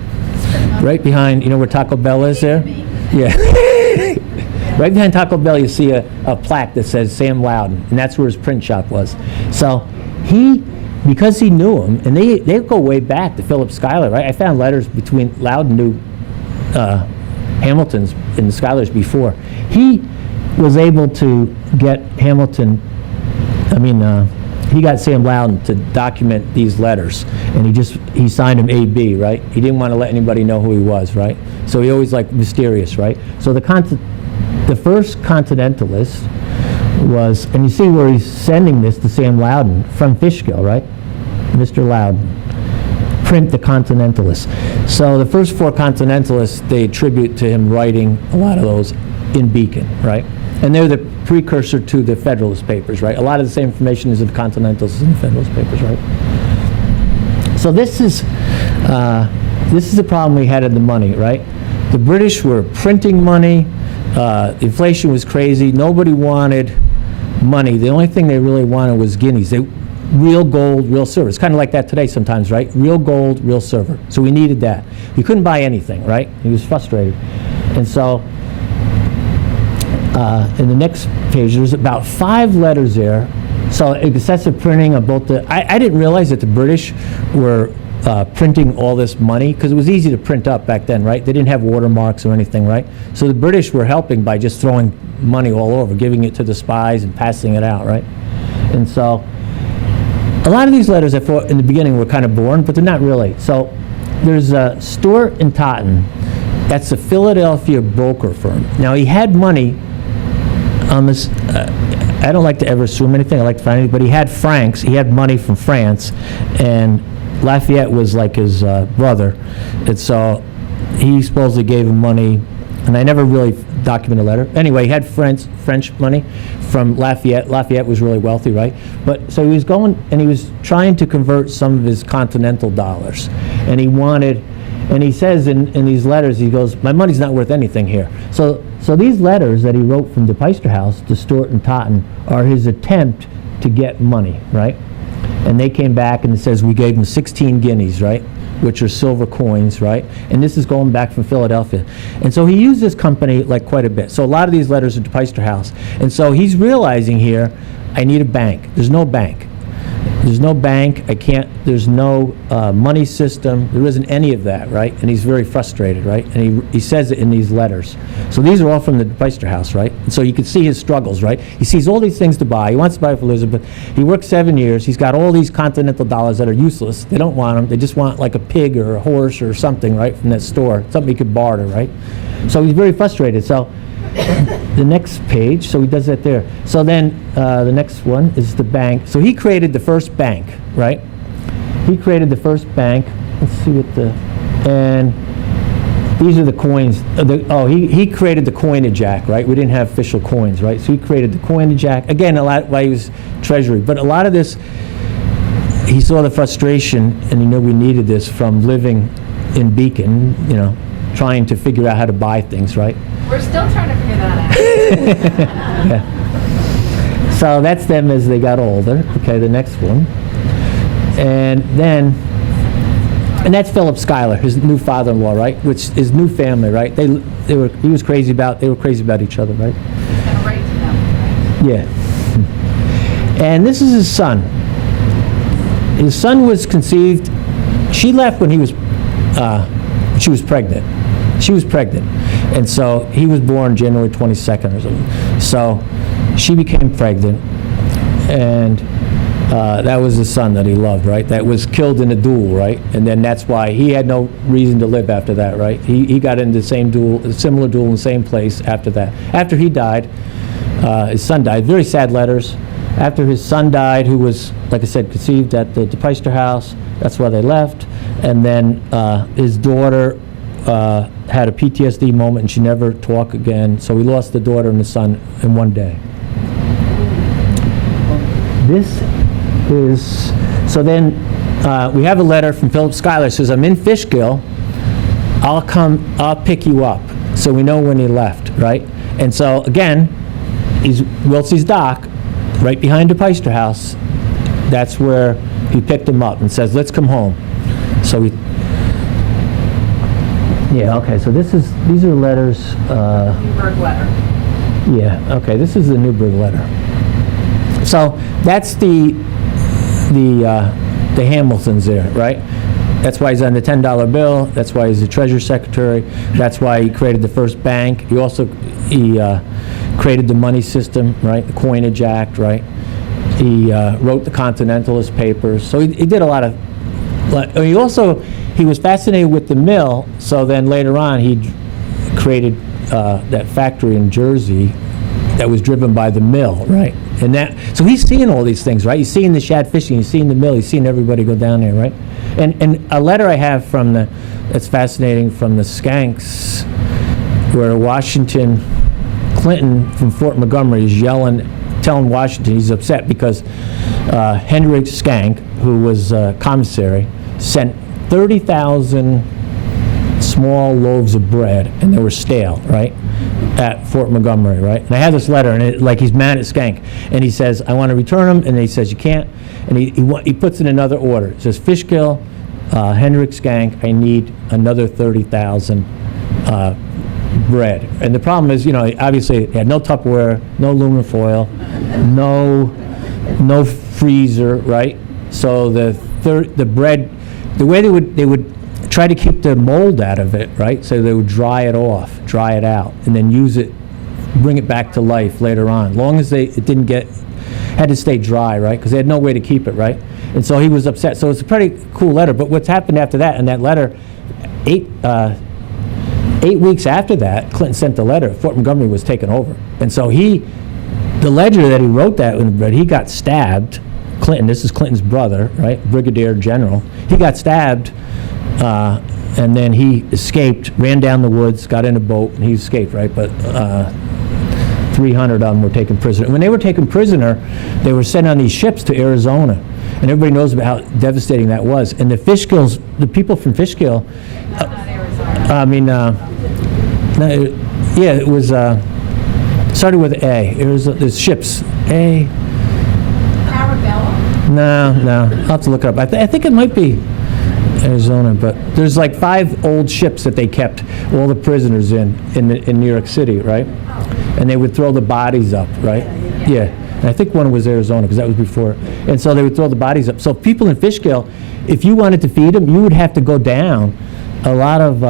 Right behind, you know where Taco Bell is there? Yeah. Right behind Taco Bell, you see a plaque that says Sam Loudon, and that's where his print shop was. So because he knew him, and they go way back to Philip Schuyler, right? I found letters between Loudon knew Hamilton's and the Schuylers before. He was able to get Hamilton, he got Sam Loudon to document these letters, and he signed them A.B., right? He didn't want to let anybody know who he was, right? So he always like mysterious, right? So the first Continentalist was, and you see where he's sending this to Sam Loudon from Fishkill, right? Mr. Loudon, print the Continentalist. So the first 4 Continentalists, they attribute to him writing a lot of those in Beacon, right? And they're the precursor to the Federalist Papers, right? A lot of the same information is in the Continentals in the Federalist Papers, right? So this is the problem we had in the money, right? The British were printing money. Inflation was crazy. Nobody wanted money. The only thing they really wanted was guineas. Real gold, real silver. It's kind of like that today sometimes, right? Real gold, real silver. So we needed that. We couldn't buy anything, right? He was frustrated. And so in the next page, there's about 5 letters there. So excessive printing of both I didn't realize that the British were printing all this money, because it was easy to print up back then, right? They didn't have watermarks or anything, right? So the British were helping by just throwing money all over, giving it to the spies and passing it out, right? And so a lot of these letters I thought in the beginning were kind of boring, but they're not really. So there's Stewart and Totten. That's a Philadelphia broker firm. Now he had money on this. I don't like to ever assume anything. I like to find anything, but he had francs. He had money from France, and Lafayette was like his brother, and so he supposedly gave him money, and I never really documented a letter. Anyway, he had French money from Lafayette. Lafayette was really wealthy, right? But so he was going, and he was trying to convert some of his continental dollars, and he says in these letters, he goes, my money's not worth anything here. So these letters that he wrote from DePeyster House to Stewart and Totten are his attempt to get money, right? And they came back and it says we gave him 16 guineas, right? Which are silver coins, right? And this is going back from Philadelphia. And so he used this company like quite a bit. So a lot of these letters are to DePeyster House. And so he's realizing here, I need a bank. There's no bank. There's no bank. There's no money system. There isn't any of that, right? And he's very frustrated, right? And he says it in these letters. So these are all from the DePeyster House, right? And so you can see his struggles, right? He sees all these things to buy. He wants to buy for Elizabeth. He worked 7 years. He's got all these continental dollars that are useless. They don't want them. They just want like a pig or a horse or something, right, from that store, something he could barter, right? So he's very frustrated. So the next page, so he does that there. So then the next one is the bank. So he created the first bank, right? He created the first bank. Let's see what and these are the coins. He created the coinage act, right? We didn't have official coins, right? So he created the coinage act. Again, a lot while he was treasury. But a lot of this, he saw the frustration, and he knew we needed this from living in Beacon, trying to figure out how to buy things, right? We're still trying to figure that out. Yeah. So that's them as they got older. Okay, the next one. And that's Philip Schuyler, his new father-in-law, right? Which his new family, right? They were crazy about each other, right? He's gonna write to them, right? Yeah. And this is his son. His son was conceived. She left when she was pregnant. She was pregnant. And so he was born January 22nd or something. So she became pregnant, and that was the son that he loved, right? That was killed in a duel, right? And then that's why he had no reason to live after that, right? He got into the same duel, a similar duel in the same place after that. After he died, his son died. Very sad letters. After his son died, who was, like I said, conceived at the DePeyster House, that's why they left. And then his daughter had a PTSD moment, and she never talked again. So we lost the daughter and the son in one day. So then we have a letter from Philip Schuyler. It says, I'm in Fishkill. I'll pick you up. So we know when he left, right? And so, again, he's Wiltsey's dock, right behind the Peister house. That's where he picked him up and says, let's come home. So we, yeah, okay, so these are letters. Newburgh letter. Yeah, okay, this is the Newburgh letter. So that's the Hamiltons there, right? That's why he's on the $10 bill. That's why he's the Treasury Secretary. That's why he created the first bank. He created the money system, right? The Coinage Act, right? He wrote the Continentalist Papers. So he did a lot of. He was fascinated with the mill. So then later on, he created that factory in Jersey that was driven by the mill, right? And so he's seeing all these things, right? He's seeing the shad fishing. He's seeing the mill. He's seeing everybody go down there, right? And a letter I have that's fascinating from the Skanks, where Clinton from Fort Montgomery is telling Washington he's upset because Henry Skank, who was commissary, sent 30,000 small loaves of bread, and they were stale, right, at Fort Montgomery, right? And I have this letter, and he's mad at Skank, and he says, I want to return them, and he says, you can't, and he puts in another order. It says, Fishkill, Hendrick Skank, I need another 30,000 bread. And the problem is, obviously, they had no Tupperware, no aluminum foil, no freezer, right? So the bread, the way they would try to keep the mold out of it, right? So they would dry it out, and then use it, bring it back to life later on. Long as it had to stay dry, right? Because they had no way to keep it, right? And so he was upset. So it's a pretty cool letter. But what's happened after that, in that letter, 8 weeks after that, Clinton sent the letter. Fort Montgomery was taken over. And so the ledger that he wrote that, he got stabbed. Clinton, this is Clinton's brother, right? Brigadier General. He got stabbed, and then he escaped, ran down the woods, got in a boat, and he escaped, right? But 300 of them were taken prisoner. And when they were taken prisoner, they were sent on these ships to Arizona. And everybody knows about how devastating that was. And the people from Fishkill, Not Arizona. it was, started with A. There's ships. A. Arabella? No, I'll have to look it up. I think it might be Arizona, but there's like 5 old ships that they kept all the prisoners in New York City, right? And they would throw the bodies up, right? Yeah. And I think one was Arizona, because that was before. And so they would throw the bodies up. So people in Fishkill, if you wanted to feed them, you would have to go down. A lot of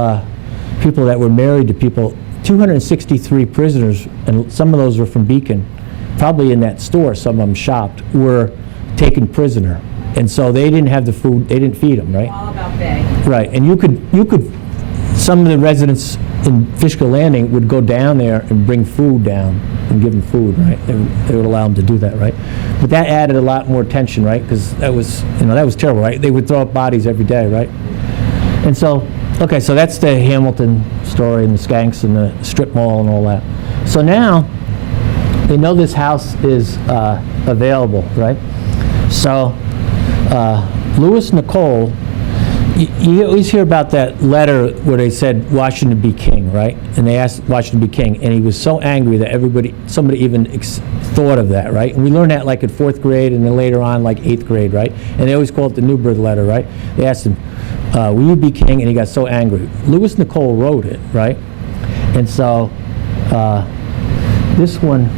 people that were married to people, 263 prisoners, and some of those were from Beacon, probably in that store, some of them shopped, were taken prisoner. And so they didn't have the food, they didn't feed them, right? All about Bay. Right, and you could, some of the residents in Fishkill Landing would go down there and bring food down and give them food, right? They would allow them to do that, right? But that added a lot more tension, right? Because that was terrible, right? They would throw up bodies every day, right? And so, okay, so that's the Hamilton story and the Skanks and the strip mall and all that. So now they know this house is available, right? So Lewis Nicole, you always hear about that letter where they said Washington be king, right? And they asked Washington to be king, and he was so angry that somebody even thought of that, right? And we learned that like in 4th grade, and then later on like 8th grade, right? And they always call it the Newburgh letter, right? They asked him, will you be king? And he got so angry. Lewis Nicole wrote it, right? And so this one,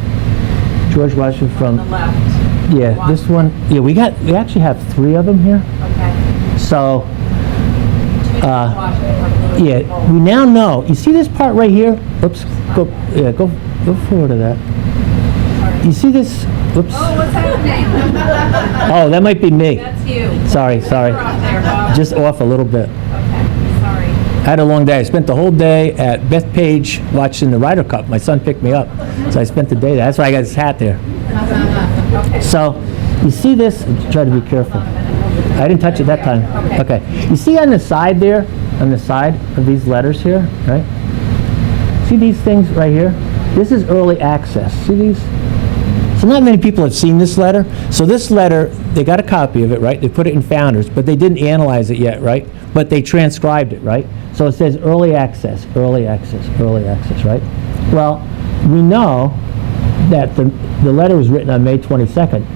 George Washington from On the left. yeah, this one, yeah, we actually have 3 of them here. Okay. So Washington. yeah, we now know. You see this part right here? Oops, go forward to that. You see this? Oops. Oh, what's happening? Oh, that might be me. That's you. Sorry. You're off there, Bob. Just off a little bit. Okay, sorry. I had a long day. I spent the whole day at Bethpage watching the Ryder Cup. My son picked me up, so I spent the day there. That's why I got this hat there. Okay. So, you see this? Try to be careful. I didn't touch it that time. Okay. You see on the side there, on the side of these letters here, right? See these things right here? This is early access. See these? So not many people have seen this letter. So this letter, they got a copy of it, right? They put it in Founders, but they didn't analyze it yet, right? But they transcribed it, right? So it says early access, early access, early access, right? Well, we know that the letter was written on May 22nd.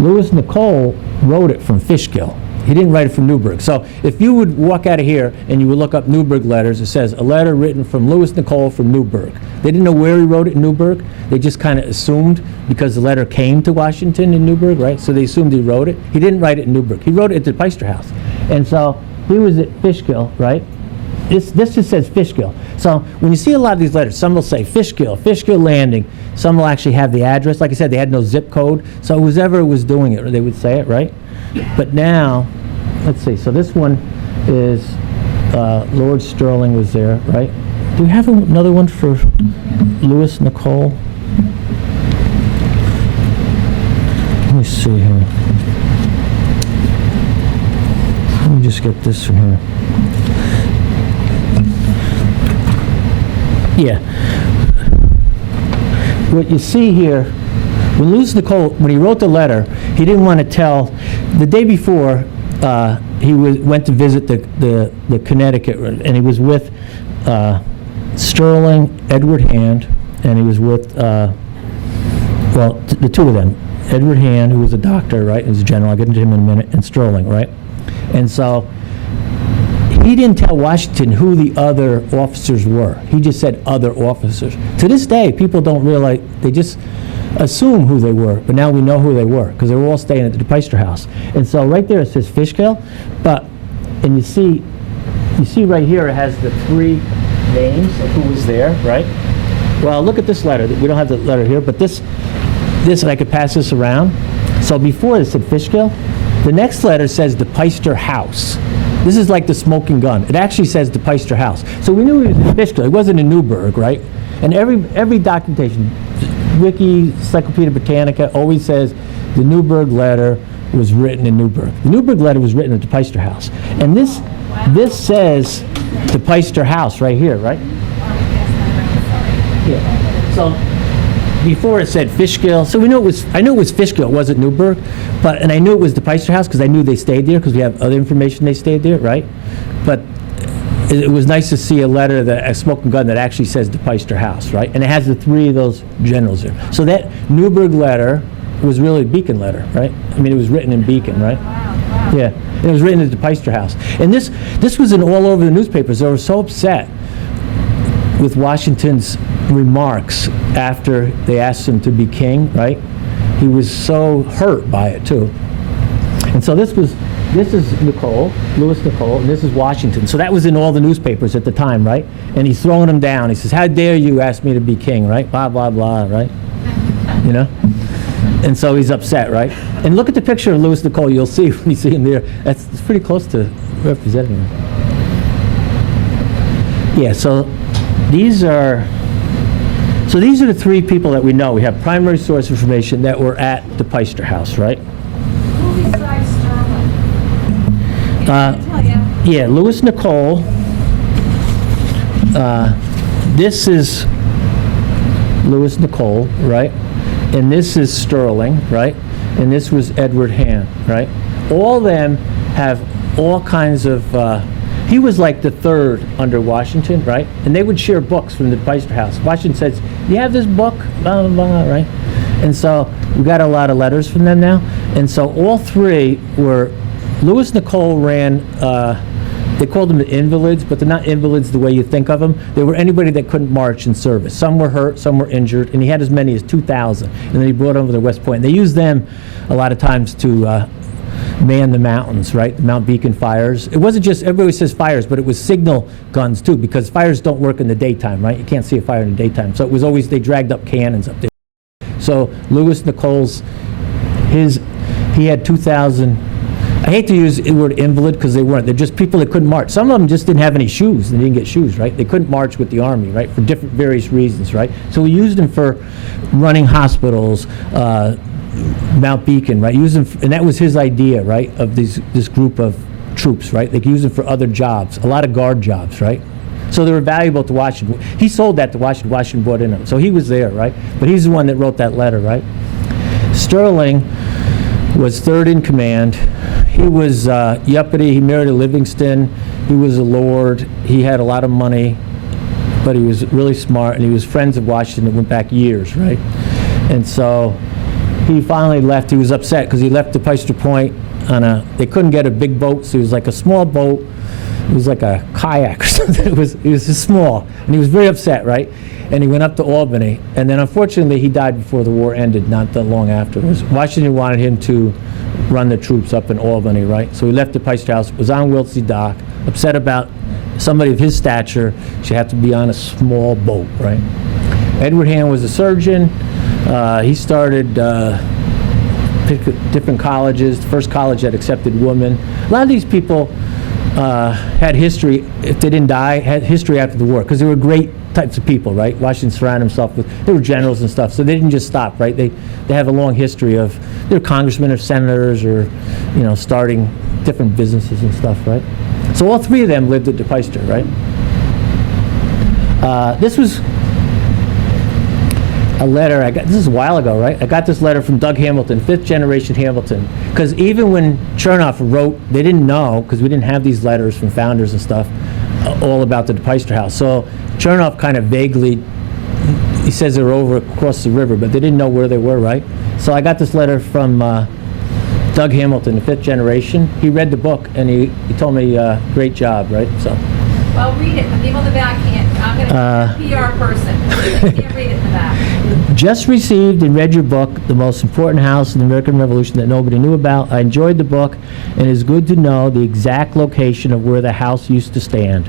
Lewis Nicole wrote it from Fishkill. He didn't write it from Newburgh. So if you would walk out of here and you would look up Newburgh letters, it says a letter written from Lewis Nicole from Newburgh. They didn't know where he wrote it in Newburgh. They just kind of assumed because the letter came to Washington in Newburgh, right? So they assumed he wrote it. He didn't write it in Newburgh. He wrote it at the Peister House. And so he was at Fishkill, right? This just says Fishkill. So when you see a lot of these letters, some will say Fishkill, Fishkill Landing. Some will actually have the address. Like I said, they had no zip code. So whoever was doing it, they would say it, right? But now, let's see. So this one is Lord Sterling was there, right? Do we have another one for Lewis Nicole? Let me see here. Let me just get this from here. Yeah. What you see here, when Lewis Nicole, when he wrote the letter, he didn't want to tell. The day before, he went to visit the Connecticut, and he was with Sterling, Edward Hand, and he was with, well, the two of them. Edward Hand, who was a doctor, right, and was a general, I'll get into him in a minute, and Sterling, right? And so he didn't tell Washington who the other officers were. He just said other officers. To this day, people don't realize, they just assume who they were, but now we know who they were because they were all staying at the Peister House. And so right there it says Fishkill, and you see right here it has the three names of who was there, right? Well, look at this letter. We don't have the letter here, but this, and I could pass this around. So before it said Fishkill, the next letter says the Peister House. This is like the smoking gun. It actually says the Peister House. So we knew he was in Fishkill. It wasn't in Newburgh, right? And every documentation, Wiki, Encyclopedia Britannica, always says the Newburgh letter was written in Newburgh. The Newburgh letter was written at the Peister House. And this says the Peister House right here, right? Yeah. So before it said Fishkill, so we knew I knew it was Fishkill, it wasn't Newburgh, and I knew it was the Peister House because I knew they stayed there because we have other information they stayed there, right? But it was nice to see a smoking gun that actually says the Peister House, right? And it has the three of those generals there. So that Newburgh letter was really a Beacon letter, right? I mean, it was written in Beacon, right? Wow. Yeah, and it was written at the Peister House. And this was all over the newspapers. They were so upset with Washington's remarks after they asked him to be king, right? He was so hurt by it too. And so this is Nicole, Lewis Nicole, and this is Washington. So that was in all the newspapers at the time, right? And he's throwing them down. He says, "How dare you ask me to be king," right? Blah, blah, blah, right? You know? And so he's upset, right? And look at the picture of Lewis Nicole. You'll see when you see him there. It's pretty close to representing him. Yeah, so these are the three people that we know. We have primary source information that were at the Peister House, right? Who besides Sterling? Yeah, Lewis Nicole. This is Lewis Nicole, right? And this is Sterling, right? And this was Edward Hand, right? All of them have all kinds of, he was like the third under Washington, right? And they would share books from the Peister House. Washington says, "You have this book?" Blah, blah, blah, right? And so we got a lot of letters from them now. And so all three were, Lewis Nicole ran, they called them the invalids, but they're not invalids the way you think of them. They were anybody that couldn't march in service. Some were hurt, some were injured, and he had as many as 2,000. And then he brought them over to West Point. And they used them a lot of times to man the mountains, right? The Mount Beacon fires. It wasn't just, everybody says fires, but it was signal guns too, because fires don't work in the daytime, right? You can't see a fire in the daytime. So it was always, they dragged up cannons up there. So Lewis Nicole's, he had 2,000. I hate to use the word invalid because they weren't. They're just people that couldn't march. Some of them just didn't have any shoes. They didn't get shoes, right? They couldn't march with the army, right? For various reasons, right? So we used them for running hospitals, Mount Beacon, right? Used them, and that was his idea, right? Of this group of troops, right? They could use them for other jobs, a lot of guard jobs, right? So they were valuable to Washington. He sold that to Washington. Washington bought in them. So he was there, right? But he's the one that wrote that letter, right? Sterling was third in command. He was yuppity. He married a Livingston. He was a lord. He had a lot of money, but he was really smart, and he was friends of Washington that went back years, right? And so he finally left. He was upset because he left the Peister Point on they couldn't get a big boat, so it was like a small boat. It was like a kayak or something. It was just small, and he was very upset, right? And he went up to Albany, and then unfortunately he died before the war ended, not that long afterwards. Washington wanted him to run the troops up in Albany, right? So he left the Peister House, was on Wiltshire Dock, upset about somebody of his stature should have to be on a small boat, right? Edward Hand was a surgeon. He started different colleges. The first college that accepted women. A lot of these people had history, if they didn't die, had history after the war, because they were great types of people, right? Washington surrounded himself with, they were generals and stuff, so they didn't just stop, right? They have a long history of, they were congressmen or senators or, starting different businesses and stuff, right? So all three of them lived at De Peister, right? This was a letter I got, this is a while ago, right? I got this letter from Doug Hamilton, 5th generation Hamilton, because even when Chernoff wrote, they didn't know, because we didn't have these letters from founders and stuff, all about the De Peister House. So Chernoff kind of vaguely, he says they were over across the river, but they didn't know where they were, right? So I got this letter from Doug Hamilton, the 5th generation. He read the book, and he told me, great job, right? So. Well, read it. The people in the back can't. I'm going to be a PR person. They can't read it in the back. Just received and read your book, The Most Important House in the American Revolution That Nobody Knew About. I enjoyed the book, and it's good to know the exact location of where the house used to stand.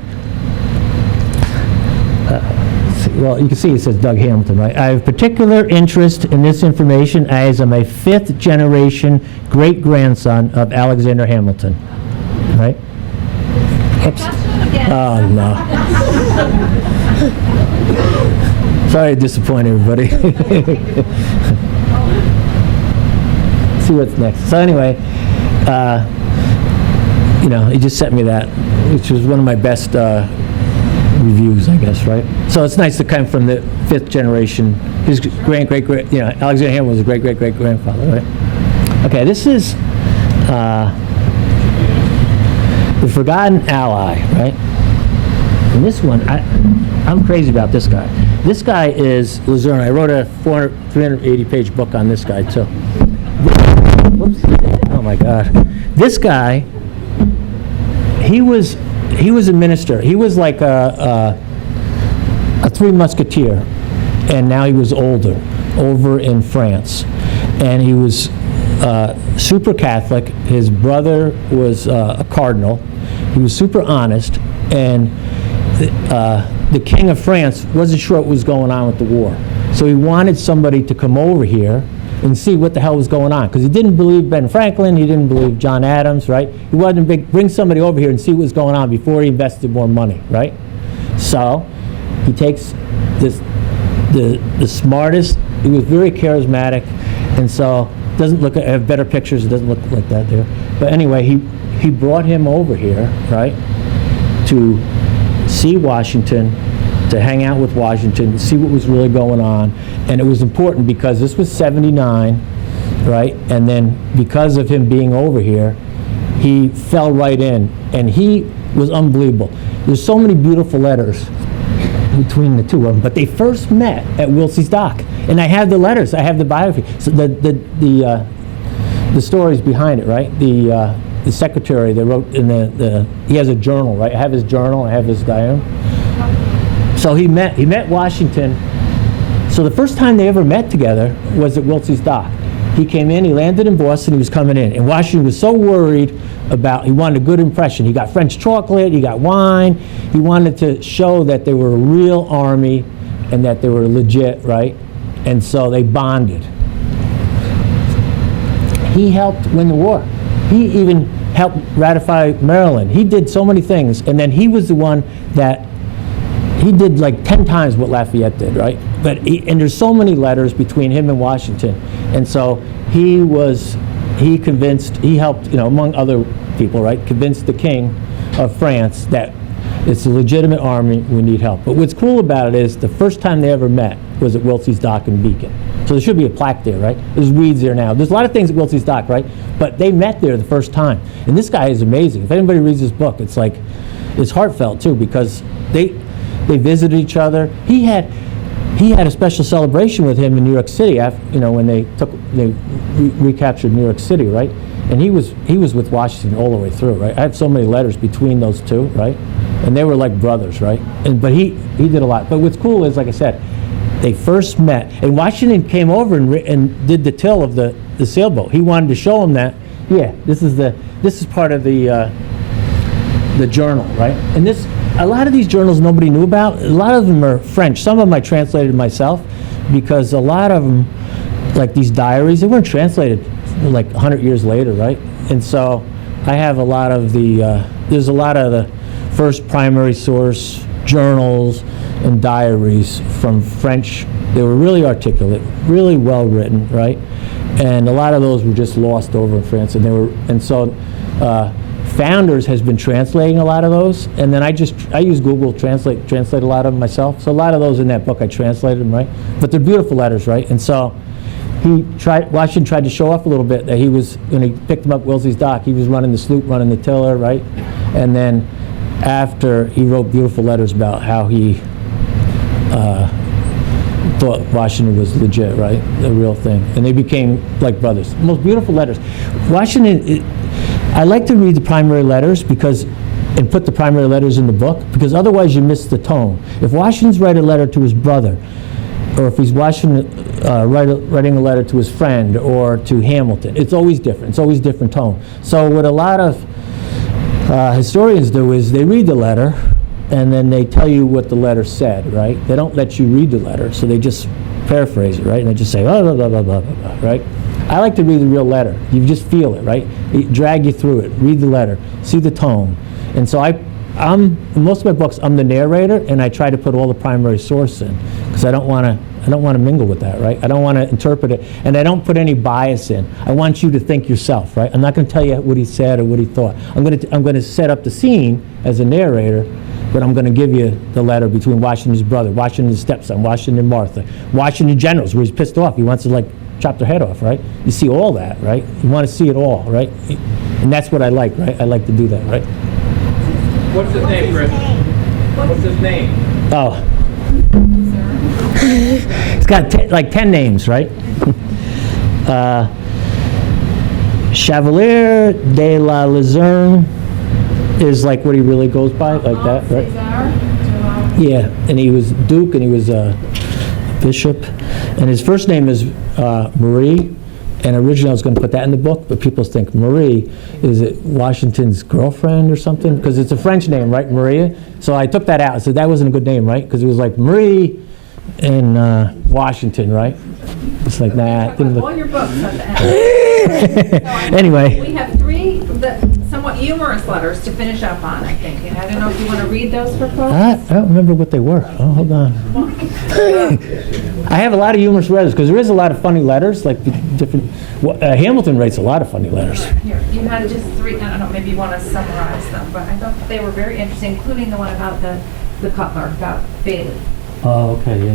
Well, you can see it says Doug Hamilton, right? I have particular interest in this information as I'm a 5th generation great-grandson of Alexander Hamilton, right? Oops. Oh, no. Sorry to disappoint everybody. See what's next. So anyway, he just sent me that, which was one of my best reviews, I guess, right? So it's nice to come from the 5th generation. His great-great-great, Alexander Hamilton was a great-great-great-grandfather, right? Okay, this is The Forgotten Ally, right? And this one, I'm crazy about this guy. This guy is Luzerne. I wrote a 380-page book on this guy, too. Whoops. Oh, my God. This guy, he was a minister. He was like a Three Musketeer, and now he was older, over in France. And he was super Catholic. His brother was a cardinal. He was super honest, and the King of France wasn't sure what was going on with the war. So he wanted somebody to come over here and see what the hell was going on, because he didn't believe Ben Franklin, he didn't believe John Adams, right? He wasn't big, bring somebody over here and see what was going on before he invested more money, right? So he takes the smartest, he was very charismatic, and so doesn't look, I have better pictures, it doesn't look like that there. But anyway, he brought him over here, right, to see Washington, to hang out with Washington, to see what was really going on. And it was important because this was 79, right? And then because of him being over here, he fell right in, and he was unbelievable. There's so many beautiful letters between the two of them, but they first met at Wiltshire Dock. And I have the letters, I have the biography. So the stories behind it, right? The secretary, they wrote in he has a journal, right? I have his journal, I have his diary. So he met Washington. So the first time they ever met together was at Wiltshire Dock. He came in, he landed in Boston, he was coming in. And Washington was so worried he wanted a good impression. He got French chocolate, he got wine. He wanted to show that they were a real army and that they were legit, right? And so they bonded. He helped win the war. He even helped ratify Maryland. He did so many things. And then he was the one that he did like 10 times what Lafayette did, right? And there's so many letters between him and Washington. And so he helped, among other people, right, convinced the King of France that it's a legitimate army, we need help. But what's cool about it is the first time they ever met was at Wiltshire Dock in Beacon. So there should be a plaque there, right? There's weeds there now. There's a lot of things at Wilsey's Dock, right? But they met there the first time. And this guy is amazing. If anybody reads his book, it's like, it's heartfelt too, because they visited each other. He had a special celebration with him in New York City after, when they recaptured New York City, right? And he was with Washington all the way through, right? I have so many letters between those two, right? And they were like brothers, right? But he did a lot. But what's cool is, like I said, they first met, and Washington came over and did the till of the sailboat. He wanted to show him that, this is part of the journal, right? And a lot of these journals nobody knew about. A lot of them are French. Some of them I translated myself, because a lot of them, like these diaries, they weren't translated like 100 years later, right? And so I have a lot of there's a lot of the first primary source journals and diaries from French. They were really articulate, really well written, right? And a lot of those were just lost over in France, and so Founders has been translating a lot of those, and then I use Google translate a lot of them myself. So a lot of those in that book I translated them, right? But they're beautiful letters, right? And so Washington tried to show off a little bit that when he picked him up at Wilsey's Dock, he was running the sloop, running the tiller, right? And then after, he wrote beautiful letters about how he thought Washington was legit, right? The real thing. And they became like brothers. The most beautiful letters. Washington, I like to read the primary letters and put the primary letters in the book, because otherwise you miss the tone. If Washington's writing a letter to his brother, or if he's writing a letter to his friend or to Hamilton, it's always different. It's always different tone. So what a lot of historians do is they read the letter, and then they tell you what the letter said, right? They don't let you read the letter, so they just paraphrase it, right? And they just say, blah, blah, blah, blah, blah, blah, right? I like to read the real letter. You just feel it, right? It drag you through it. Read the letter. See the tone. And so in most of my books, I'm the narrator, and I try to put all the primary source in, because I don't want to mingle with that, right? I don't want to interpret it, and I don't put any bias in. I want you to think yourself, right? I'm not going to tell you what he said or what he thought. I'm going to set up the scene as a narrator, but I'm going to give you the letter between Washington's brother, Washington's stepson, Washington and Martha, Washington generals, where he's pissed off. He wants to chop their head off, right? You see all that, right? You want to see it all, right? And that's what I like, right? I like to do that, right? What's his name, Chris? What's his name? Oh. He's got 10 names, right? Chevalier de la Luzerne is like what he really goes by, like that, right? Yeah, and he was Duke, and he was a bishop, and his first name is Marie, and originally I was going to put that in the book, but people think Marie, is it Washington's girlfriend or something? Because it's a French name, right, Maria? So I took that out. I said that wasn't a good name, right? Because it was like Marie and Washington, right? It's like, nah. It didn't look... All your books at the end. Anyway. We have three somewhat humorous letters to finish up on, I think. And I don't know if you want to read those for folks? I don't remember what they were. Oh, hold on. I have a lot of humorous letters, because there is a lot of funny letters, like different... Hamilton writes a lot of funny letters. Here, you had just three, I don't know, maybe you want to summarize them, but I thought they were very interesting, including the one about the cutler, about Bailey. Oh, okay, yeah.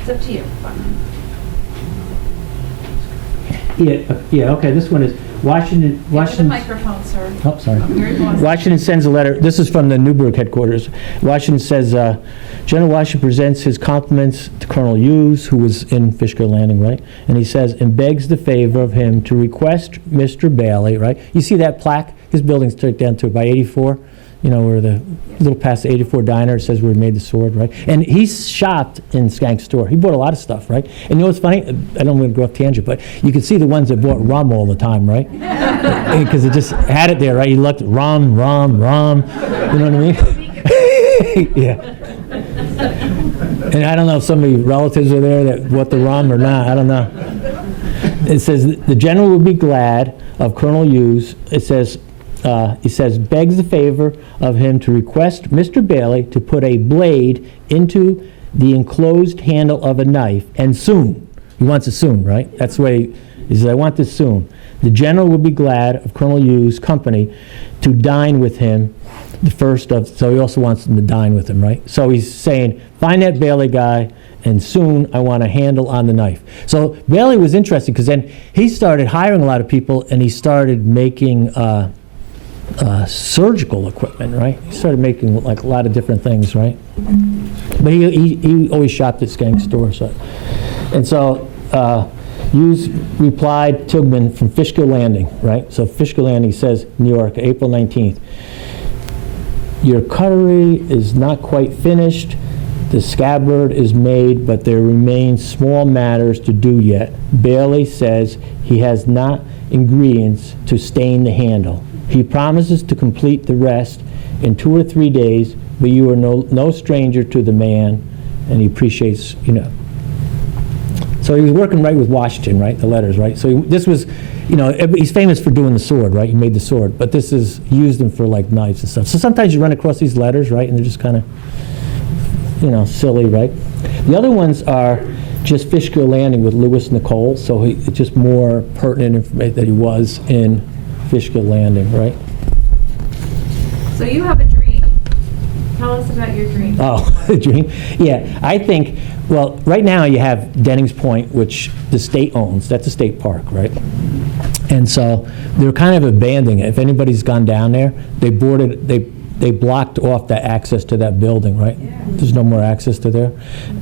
It's up to you. Yeah, okay, this one is Washington. Give the microphone, sir. Oh, sorry. Very close. Washington sends a letter. This is from the Newburgh headquarters. Washington says, General Washington presents his compliments to Colonel Hughes, who was in Fishkill Landing, right? And he says, and begs the favor of him to request Mr. Bailey, right? You see that plaque? His building's straight down to by 84, where the little past the 84 diner, it says where he made the sword, right? And he's shopped in Skank's store. He bought a lot of stuff, right? And you know what's funny? I don't want to go off tangent, but you can see the ones that bought rum all the time, right? Because it just had it there, right? You looked at rum. You know what I mean? Yeah. And I don't know if some of your relatives are there that bought the rum or not. I don't know. It says, the general would be glad of Colonel Hughes. It says, he says, begs the favor of him to request Mr. Bailey to put a blade into the enclosed handle of a knife, and soon. He wants it soon, right? That's the way he says, I want this soon. The general would be glad of Colonel Hughes' company to dine with him the first of, so he also wants them to dine with him, right? So he's saying, find that Bailey guy, and soon I want a handle on the knife. So Bailey was interesting because then he started hiring a lot of people, and he started making surgical equipment, right? He started making like a lot of different things, right? But he always shopped at Skank's store. So. And so Hughes replied, Tilghman from Fishkill Landing, right? So Fishkill Landing says, New York, April 19th. Your cutlery is not quite finished. The scabbard is made, but there remain small matters to do yet. Bailey says he has not ingredients to stain the handle. He promises to complete the rest in 2 or 3 days, but you are no stranger to the man, and he appreciates, you know. So he was working right with Washington, right, the letters, right? So this was, you know, he's famous for doing the sword, right? He made the sword, but this is, he used them for like knives and stuff. So sometimes you run across these letters, right, and they're just kind of, you know, silly, right? The other ones are just Fishkill Landing with Lewis Nicole, so it's just more pertinent information that he was in Fishkill Landing, right? So you have a dream. Tell us about your dream. Oh, the dream? Yeah, I think, well, right now you have Dennings Point, which the state owns. That's a state park, right? And so they're kind of abandoning it. If anybody's gone down there, they blocked off the access to that building, right? Yeah. There's no more access to there.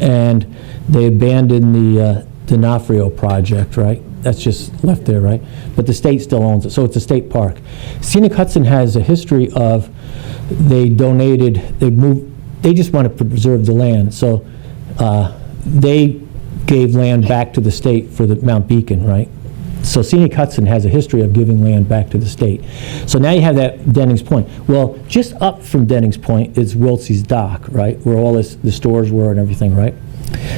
And they abandoned the D'Onofrio project, right? That's just left there, right? But the state still owns it, so it's a state park. Scenic Hudson has a history of, they just want to preserve the land. So they gave land back to the state for the Mount Beacon, right? So Scenic Hudson has a history of giving land back to the state. So now you have that Dennings Point. Well, just up from Dennings Point is Wiltsey's Dock, right? Where all the stores were and everything, right?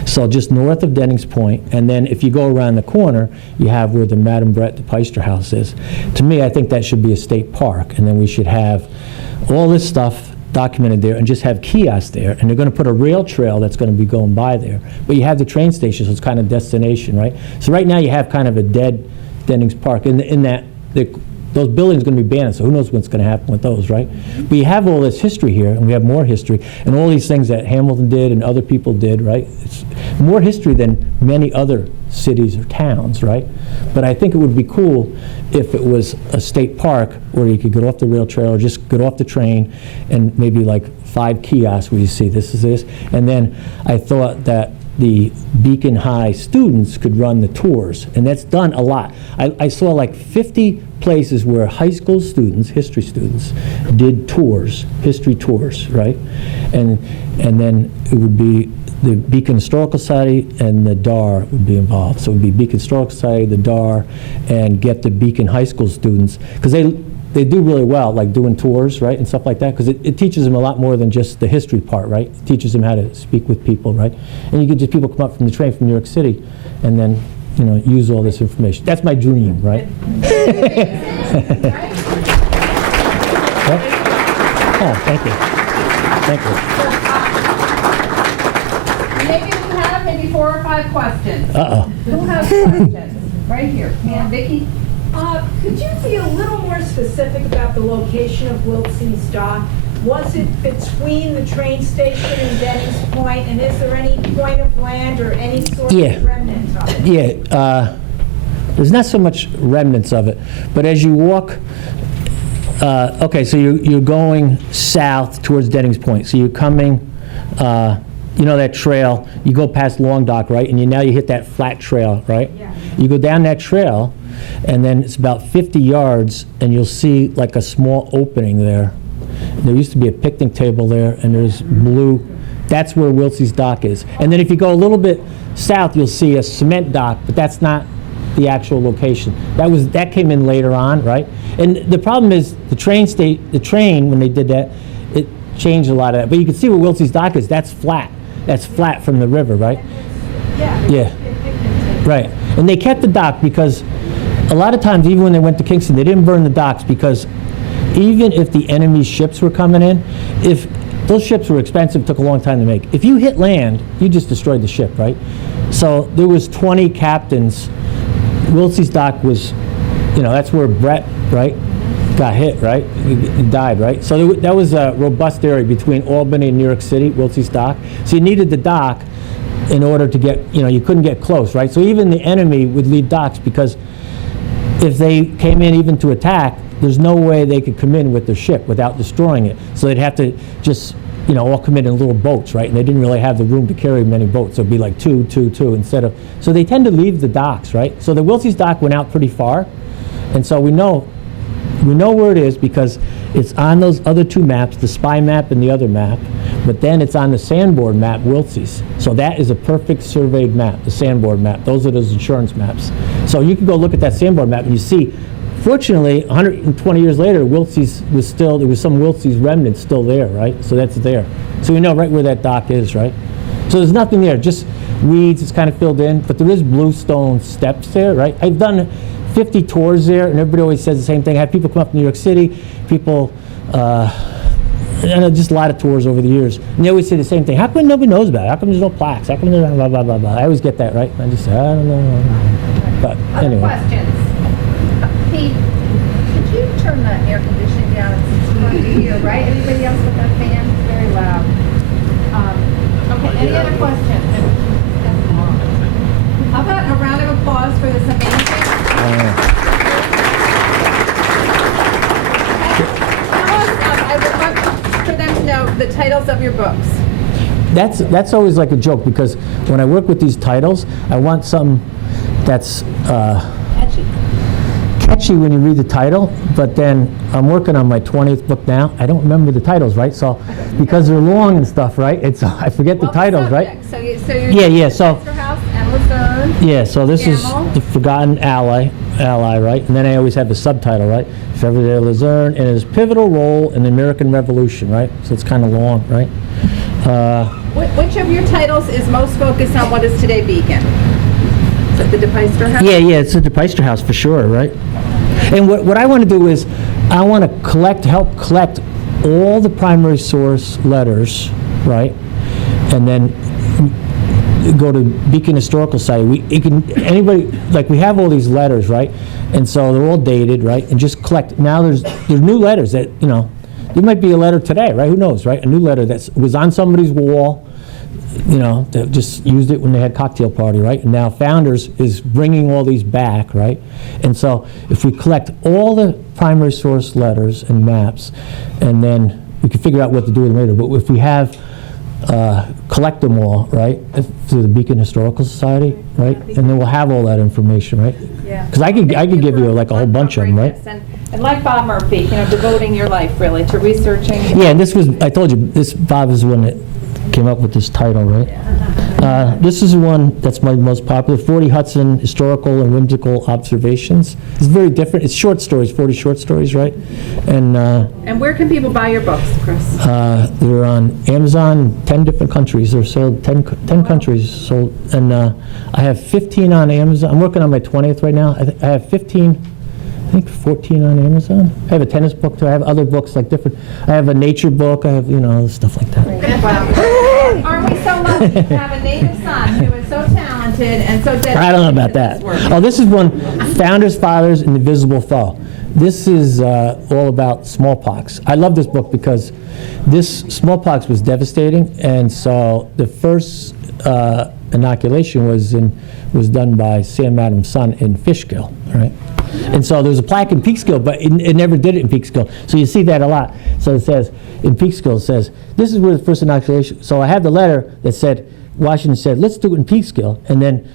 So just north of Dennings Point, and then if you go around the corner, you have where the Madame Brett de Peyster house is. To me, I think that should be a state park, and then we should have all this stuff documented there and just have kiosks there, and they're going to put a rail trail that's going to be going by there. But you have the train station, so it's kind of destination, right? So right now you have kind of a dead Dennings Park in that those buildings are going to be abandoned, so who knows what's going to happen with those, right? But you have all this history here, and we have more history, and all these things that Hamilton did and other people did, right? It's more history than many other cities or towns, right? But I think it would be cool if it was a state park where you could get off the rail trail or just get off the train, and maybe like 5 kiosks where you see this is this. And then I thought that the Beacon High students could run the tours, and that's done a lot. I saw like 50 places where high school students, history students, did tours, history tours, right? And then it would be the Beacon Historical Society and the DAR would be involved. So it would be Beacon Historical Society, the DAR, and get the Beacon High School students, because they do really well, like doing tours, right, and stuff like that, because it teaches them a lot more than just the history part, right? It teaches them how to speak with people, right? And you get just people come up from the train from New York City, and then, you know, use all this information. That's my dream, right? Oh, thank you. Thank you. Maybe we have maybe 4 or 5 questions. Uh-oh. Who has questions? Right here. Man, Vicki? Could you be a little more specific about the location of Wiltsey's Dock? Was it between the train station and Dennings Point, and is there any point of land or any sort of remnant of it? Yeah, there's not so much remnants of it, but as you walk, okay, so you're going south towards Dennings Point, so you're coming, you know that trail, you go past Long Dock, right, and now you hit that flat trail, right? Yeah. You go down that trail, and then it's about 50 yards, and you'll see like a small opening there. There used to be a picnic table there, and there's blue. That's where Wiltsey's Dock is. And then if you go a little bit south, you'll see a cement dock, but that's not the actual location. That came in later on, right? And the problem is the train when they did that, it changed a lot of that. But you can see where Wiltsey's Dock is. That's flat. That's flat from the river, right? Yeah. Right. And they kept the dock because a lot of times, even when they went to Kingston, they didn't burn the docks because even if the enemy's ships were coming in, if those ships were expensive, took a long time to make. If you hit land, you just destroyed the ship, right? So there was 20 captains. Wiltsey's Dock was, you know, that's where Brett, right, got hit, right? He died, right? So that was a robust area between Albany and New York City, Wiltsey's Dock. So you needed the dock in order to get, you couldn't get close, right? So even the enemy would leave docks because if they came in even to attack, there's no way they could come in with their ship without destroying it. So they'd have to just, all come in little boats, right? And they didn't really have the room to carry many boats. So it'd be like two instead of, so they tend to leave the docks, right? So the Wiltsey's Dock went out pretty far. And so we know where it is because it's on those other two maps, the spy map and the other map, but then it's on the sandboard map, Wiltsey's. So that is a perfect surveyed map, the sandboard map. Those are those insurance maps. So you can go look at that sandboard map and you see, fortunately, 120 years later, Wiltsey's was still, there was some Wiltsey's remnants still there, right? So that's there. So we know right where that dock is, right? So there's nothing there, just weeds, it's kind of filled in, but there is bluestone steps there, right? I've done 50 tours there, and everybody always says the same thing. I have people come up to New York City, people, and just a lot of tours over the years, and they always say the same thing. How come nobody knows about it? How come there's no plaques? How come there's blah, blah, blah, blah? I always get that, right? And I just say, I don't know. But Other anyway. questions? Pete, could you turn the air conditioning down? It's hard to hear, right? Everybody else with that fan? It's very loud. Okay, any other questions? How about a round of applause for this amazing? I would love for them to know the titles of your books. That's always like a joke because when I work with these titles, I want something that's catchy when you read the title, but then I'm working on my 20th book now. I don't remember the titles, right? So because they're long and stuff, right? I forget the titles, right? So you're So Master House and Luzerne. yeah, so this is Camel. the Forgotten Ally, right? And then I always have the subtitle, right? February Luzerne and his pivotal role in the American Revolution, right? So it's kind of long, right? Which of your titles is most focused on what is today Beacon? Is it the DePeyster House? Yeah, it's the DePeyster House for sure, right? And what I want to do is I want to help collect all the primary source letters, right? And then go to Beacon Historical Society. Anybody, like we have all these letters, right? And so they're all dated, right? And just collect. Now there's new letters that, there might be a letter today, right? Who knows, right? A new letter that was on somebody's wall, that just used it when they had cocktail party, right? And now Founders is bringing all these back, right? And so if we collect all the primary source letters and maps, and then we can figure out what to do with them later. But if we have collect them all, right, through the Beacon Historical Society, right, and then we'll have all that information, right? Yeah. Because I could give you like a whole bunch of them, right? And like Bob Murphy, devoting your life really to researching. Yeah, and this was, I told you, Bob is the one that came up with this title, right? This is one that's my most popular, 40 Hudson Historical and Whimsical Observations. It's very different. It's short stories, 40 short stories, right? And where can people buy your books, Chris? They're on Amazon, 10 different countries. They're sold, 10 countries sold. And I have 15 on Amazon. I'm working on my 20th right now. I have 15, I think 14 on Amazon. I have a tennis book too. I have other books like different. I have a nature book. I have, stuff like that. Wow. Aren't we so lucky to have a native son who is so talented and so dedicated? I don't know about to that. this work? Oh, this is one, Founders, Fathers, and the Visible Foe. This is all about smallpox. I love this book because this smallpox was devastating, and so the first inoculation was done by Sam Adams' son in Fishkill, right? And so there's a plaque in Peekskill, but it never did it in Peekskill. So you see that a lot. So it says, in Peekskill, it says, this is where the first inoculation. So I had the letter that said, Washington said, let's do it in Peekskill. And then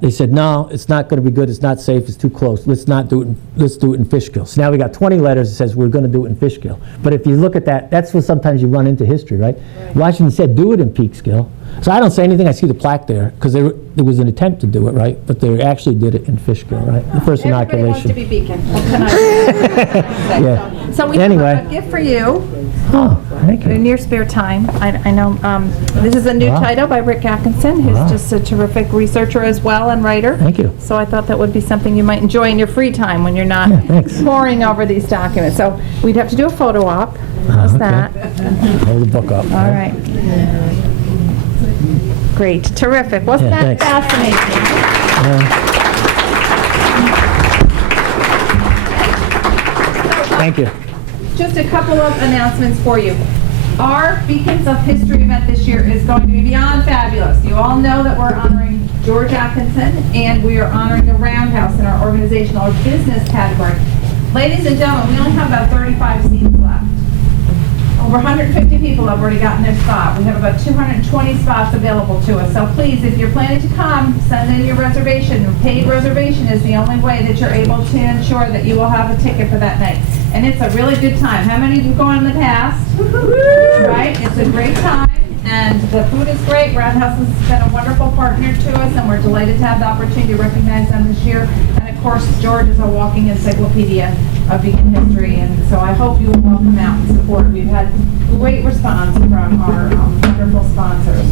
they said, no, it's not going to be good. It's not safe. It's too close. Let's not do it. Let's do it in Fishkill. So now we got 20 letters that says we're going to do it in Fishkill. But if you look at that, that's what sometimes you run into history, right? Washington said, do it in Peekskill. So I don't say anything. I see the plaque there because there was an attempt to do it, right? But they actually did it in Fishkill, right? The first Everybody wants to inoculation. be Beacon. What can I say? Yeah. So we Anyway. have a gift for you Oh, thank in you. your spare time. I know this is a new Wow. title by Rick Atkinson, who's Wow. just a terrific researcher as well and writer. Thank you. So I thought that would be something you might enjoy in your free time when you're not Yeah, thanks. poring over these documents. So we'd have to do a photo op. How's okay. that? Hold the book up. All right. Great. Terrific. Wasn't Yeah, that thanks. fascinating? Thank you. Just a couple of announcements for you. Our Beacons of History event this year is going to be beyond fabulous. You all know that we're honoring George Atkinson, and we are honoring the Roundhouse in our organizational or business category. Ladies and gentlemen, we only have about 35 seats left. Over 150 people have already gotten their spot. We have about 220 spots available to us. So please, if you're planning to come, send in your reservation. A paid reservation is the only way that you're able to ensure that you will have a ticket for that night. And it's a really good time. How many of you have gone in the past? Right? It's a great time. And the food is great. Roundhouse has been a wonderful partner to us, and we're delighted to have the opportunity to recognize them this year. And of course, George is a walking encyclopedia of Beacon history, and so I hope you will all come out and support. We've had great response from our wonderful sponsors.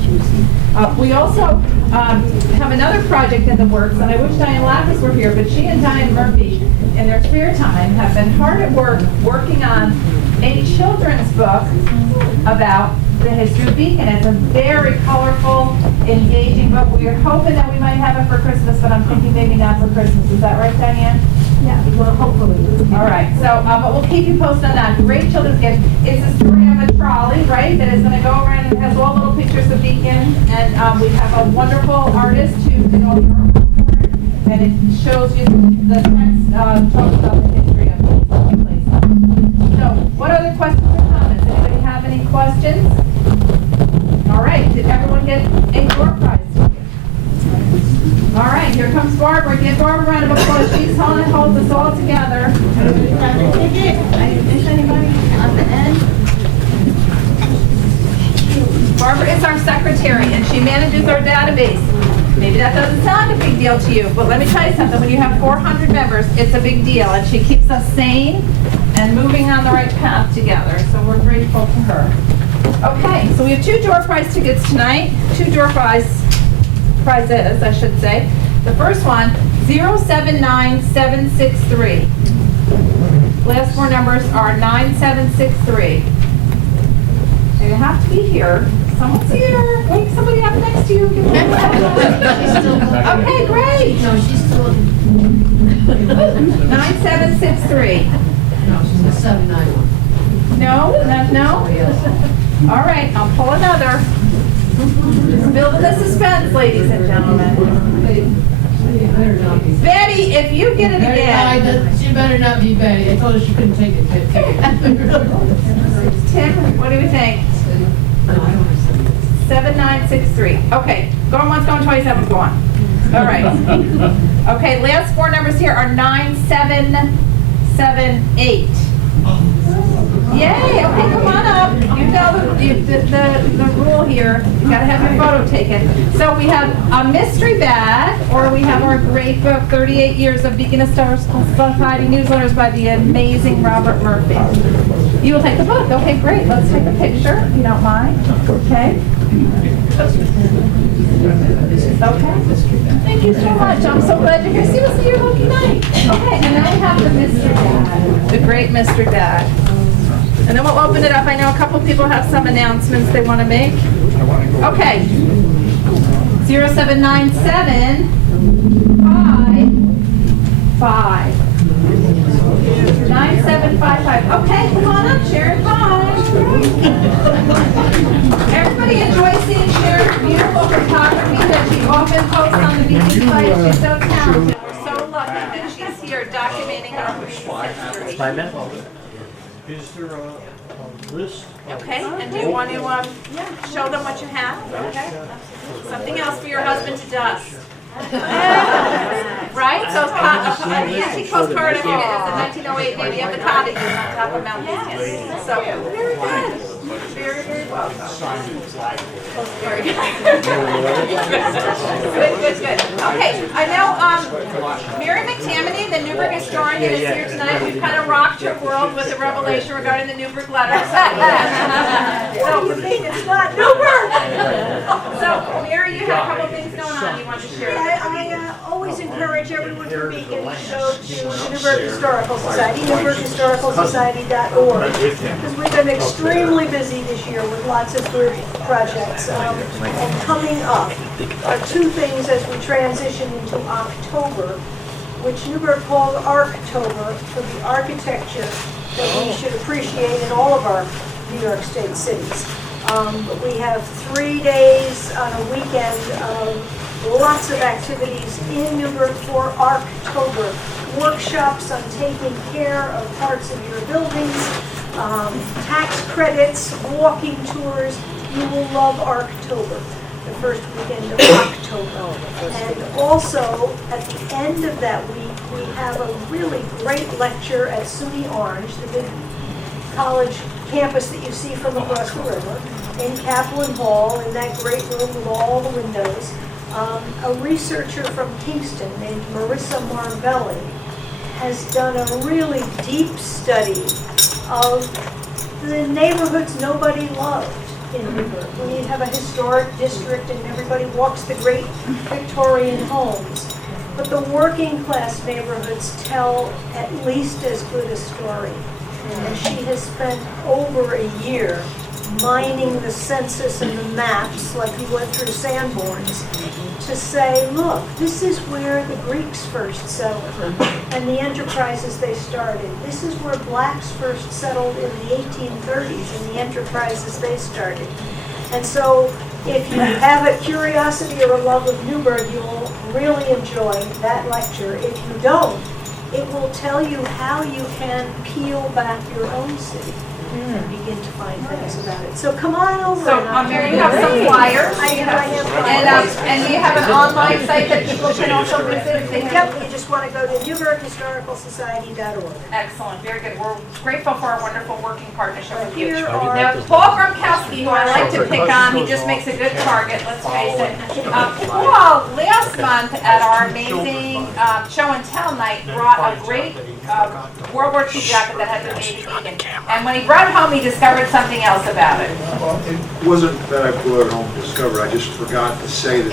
We also have another project in the works, and I wish Diane Lapis were here, but she and Diane Murphy, in their spare time, have been hard at work working on a children's book about the history of Beacon. It's a very colorful, engaging book. We are hoping that we might have it for Christmas, but I'm thinking maybe not for Christmas. Is that right, Diane? Yeah, well, hopefully. All right, so, but we'll keep you posted on that. Great children's gift. It's a story of a trolley, right, that is going to go around and has all little pictures of Beacon. And we have a wonderful artist who did all the artwork for it. And it shows you the text, talks about the history of the place. So, what other questions or comments? Anybody have any questions? All right, did everyone get a door prize ticket? All right, here comes Barbara. Give Barbara a round of applause. She's holds us all together. I miss anybody on the end? Barbara is our secretary, and she manages our database. Maybe that doesn't sound a big deal to you, but let me tell you something. When you have 400 members, it's a big deal, and she keeps us sane and moving on the right path together, so we're grateful to her. Okay, so we have 2 door prize tickets tonight, 2 door prizes, I should say. The first one, 079763. Last 4 numbers are 9763. So you have to be here. Someone's here. Wake somebody up next to you. Give them a hand. Okay, great. No, she's still. 9763. No, she's a 791. No? All right, I'll pull another. Building the suspense, ladies and gentlemen. Betty, if you get it again. She better not be Betty. I told her she couldn't take it. Tim, what do we think? 7963. Okay, going once, going twice, that one's going. All right. Okay, last 4 numbers here are 9778. Yay, okay, come on up. You know the rule here. You gotta have your photo taken. So we have a mystery bag, or we have our great book, 38 Years of Beacon Historical Society Newsletters by the amazing Robert Murphy. You will take the book. Okay, great. Let's take a picture, if you don't mind. Okay. Okay. Thank you so much. I'm so glad you're here. See, we'll see your lucky night. Okay, and then we have the mystery bag, the great mystery bag. And then we'll open it up. I know a couple people have some announcements they want to make. Okay. 0797 55 9755. Okay, come on up, Sharon. Bye. Everybody enjoys seeing Sharon's beautiful photography that she often posts on the Beacon site. She's so talented. We're so lucky that she's here documenting our history. 5 minutes. Is there a list? Okay, and do you want to show them what you have? Okay. Something else for your husband to dust. Right? So it's an antique postcard of it's a 1908 maybe of the cottages on top of Mount Beacon. So very good. Very, very well. Very good. Good. Okay, I know Mary McTammany, the Newburgh historian, is here tonight. We've kind of rocked her world with a revelation regarding the Newburgh letters. So you think it's not Newburgh? So Mary, you have a couple things going on you want to share. I always encourage everyone from Beacon to go to the Newburgh Historical Society, newburghhistoricalsociety.org, because we've been extremely busy this year with lots of good projects. And coming up are 2 things as we transition into October, which Newburgh called Archtober, for the architecture that we should appreciate in all of our New York State cities. But we have 3 days on a weekend of lots of activities in Newburgh for Arctober. Workshops on taking care of parts of your buildings, tax credits, walking tours. You will love Arctober, the first weekend of October. And also, at the end of that week, we have a really great lecture at SUNY Orange, the big college campus that you see from across the river, in Kaplan Hall, in that great room with all the windows. A researcher from Kingston named Marissa Marvelli has done a really deep study of the neighborhoods nobody loved in Newburgh. When you have a historic district and everybody walks the great Victorian homes. But the working class neighborhoods tell at least as good a story. And she has spent over a year mining the census and the maps, like he went through Sanborn's, to say, look, this is where the Greeks first settled and the enterprises they started. This is where blacks first settled in the 1830s and the enterprises they started. And so if you have a curiosity or a love of Newburgh, you will really enjoy that lecture. If you don't, it will tell you how you can peel back your own city and begin to find things about it. So come on over. So, here you have some flyers. I have flyers. And you have an online site that people can also visit if they have. Yep, you just want to go to NewburghHistoricalSociety.org. Excellent, very good. We're grateful for our wonderful working partnership with you. Here are Now, Paul Gromkowski, who I like to pick on, he just makes a good target, let's face it. Paul, last month at our amazing show and tell night, brought a great World War II jacket that had been made in Beacon. And when he brought it home, he discovered something else about it. Well, it wasn't that I brought it home and discovered, I just forgot to say that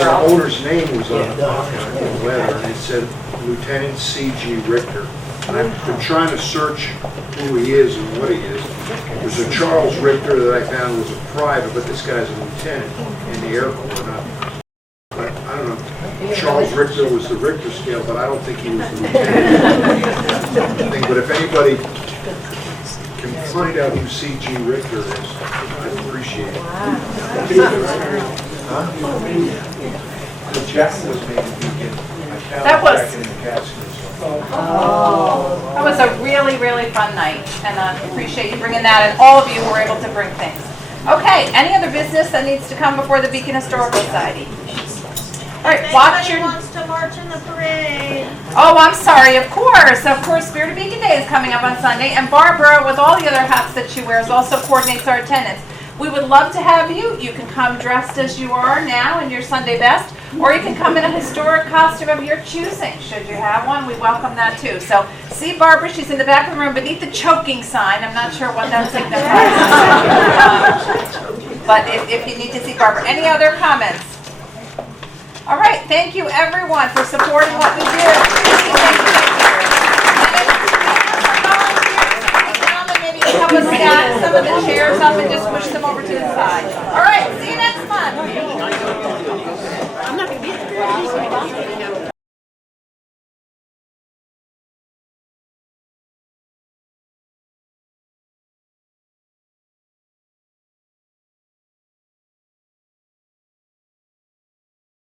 the owner's name was on the letter, and it said Lieutenant C.G. Richter. And I've been trying to search who he is and what he is. There's a Charles Richter that I found was a private, but this guy's a lieutenant in the Air Corps. But I don't know. Charles Richter was the Richter scale, but I don't think he was the lieutenant. But if anybody can find out who C.G. Richter is, I'd appreciate it. The jacket was made in Beacon. That was- Back in the Catskills. That was a really, really fun night, and I appreciate you bringing that, and all of you who were able to bring things. Okay, any other business that needs to come before the Beacon Historical Society? All right, watch your... wants to march in the parade. Oh, I'm sorry, of course. Spirit of Beacon Day is coming up on Sunday, and Barbara, with all the other hats that she wears, also coordinates our attendance. We would love to have you. You can come dressed as you are now in your Sunday best, or you can come in a historic costume of your choosing. Should you have one, we welcome that too. So see Barbara, she's in the back of the room beneath the choking sign. I'm not sure what that signifies. But if you need to see Barbara. Any other comments? All right, thank you everyone for supporting what we do. Thank you. Maybe help us stack some of the chairs up and just push them over to the side. All right, see you next month. I'm not going to be at the parade.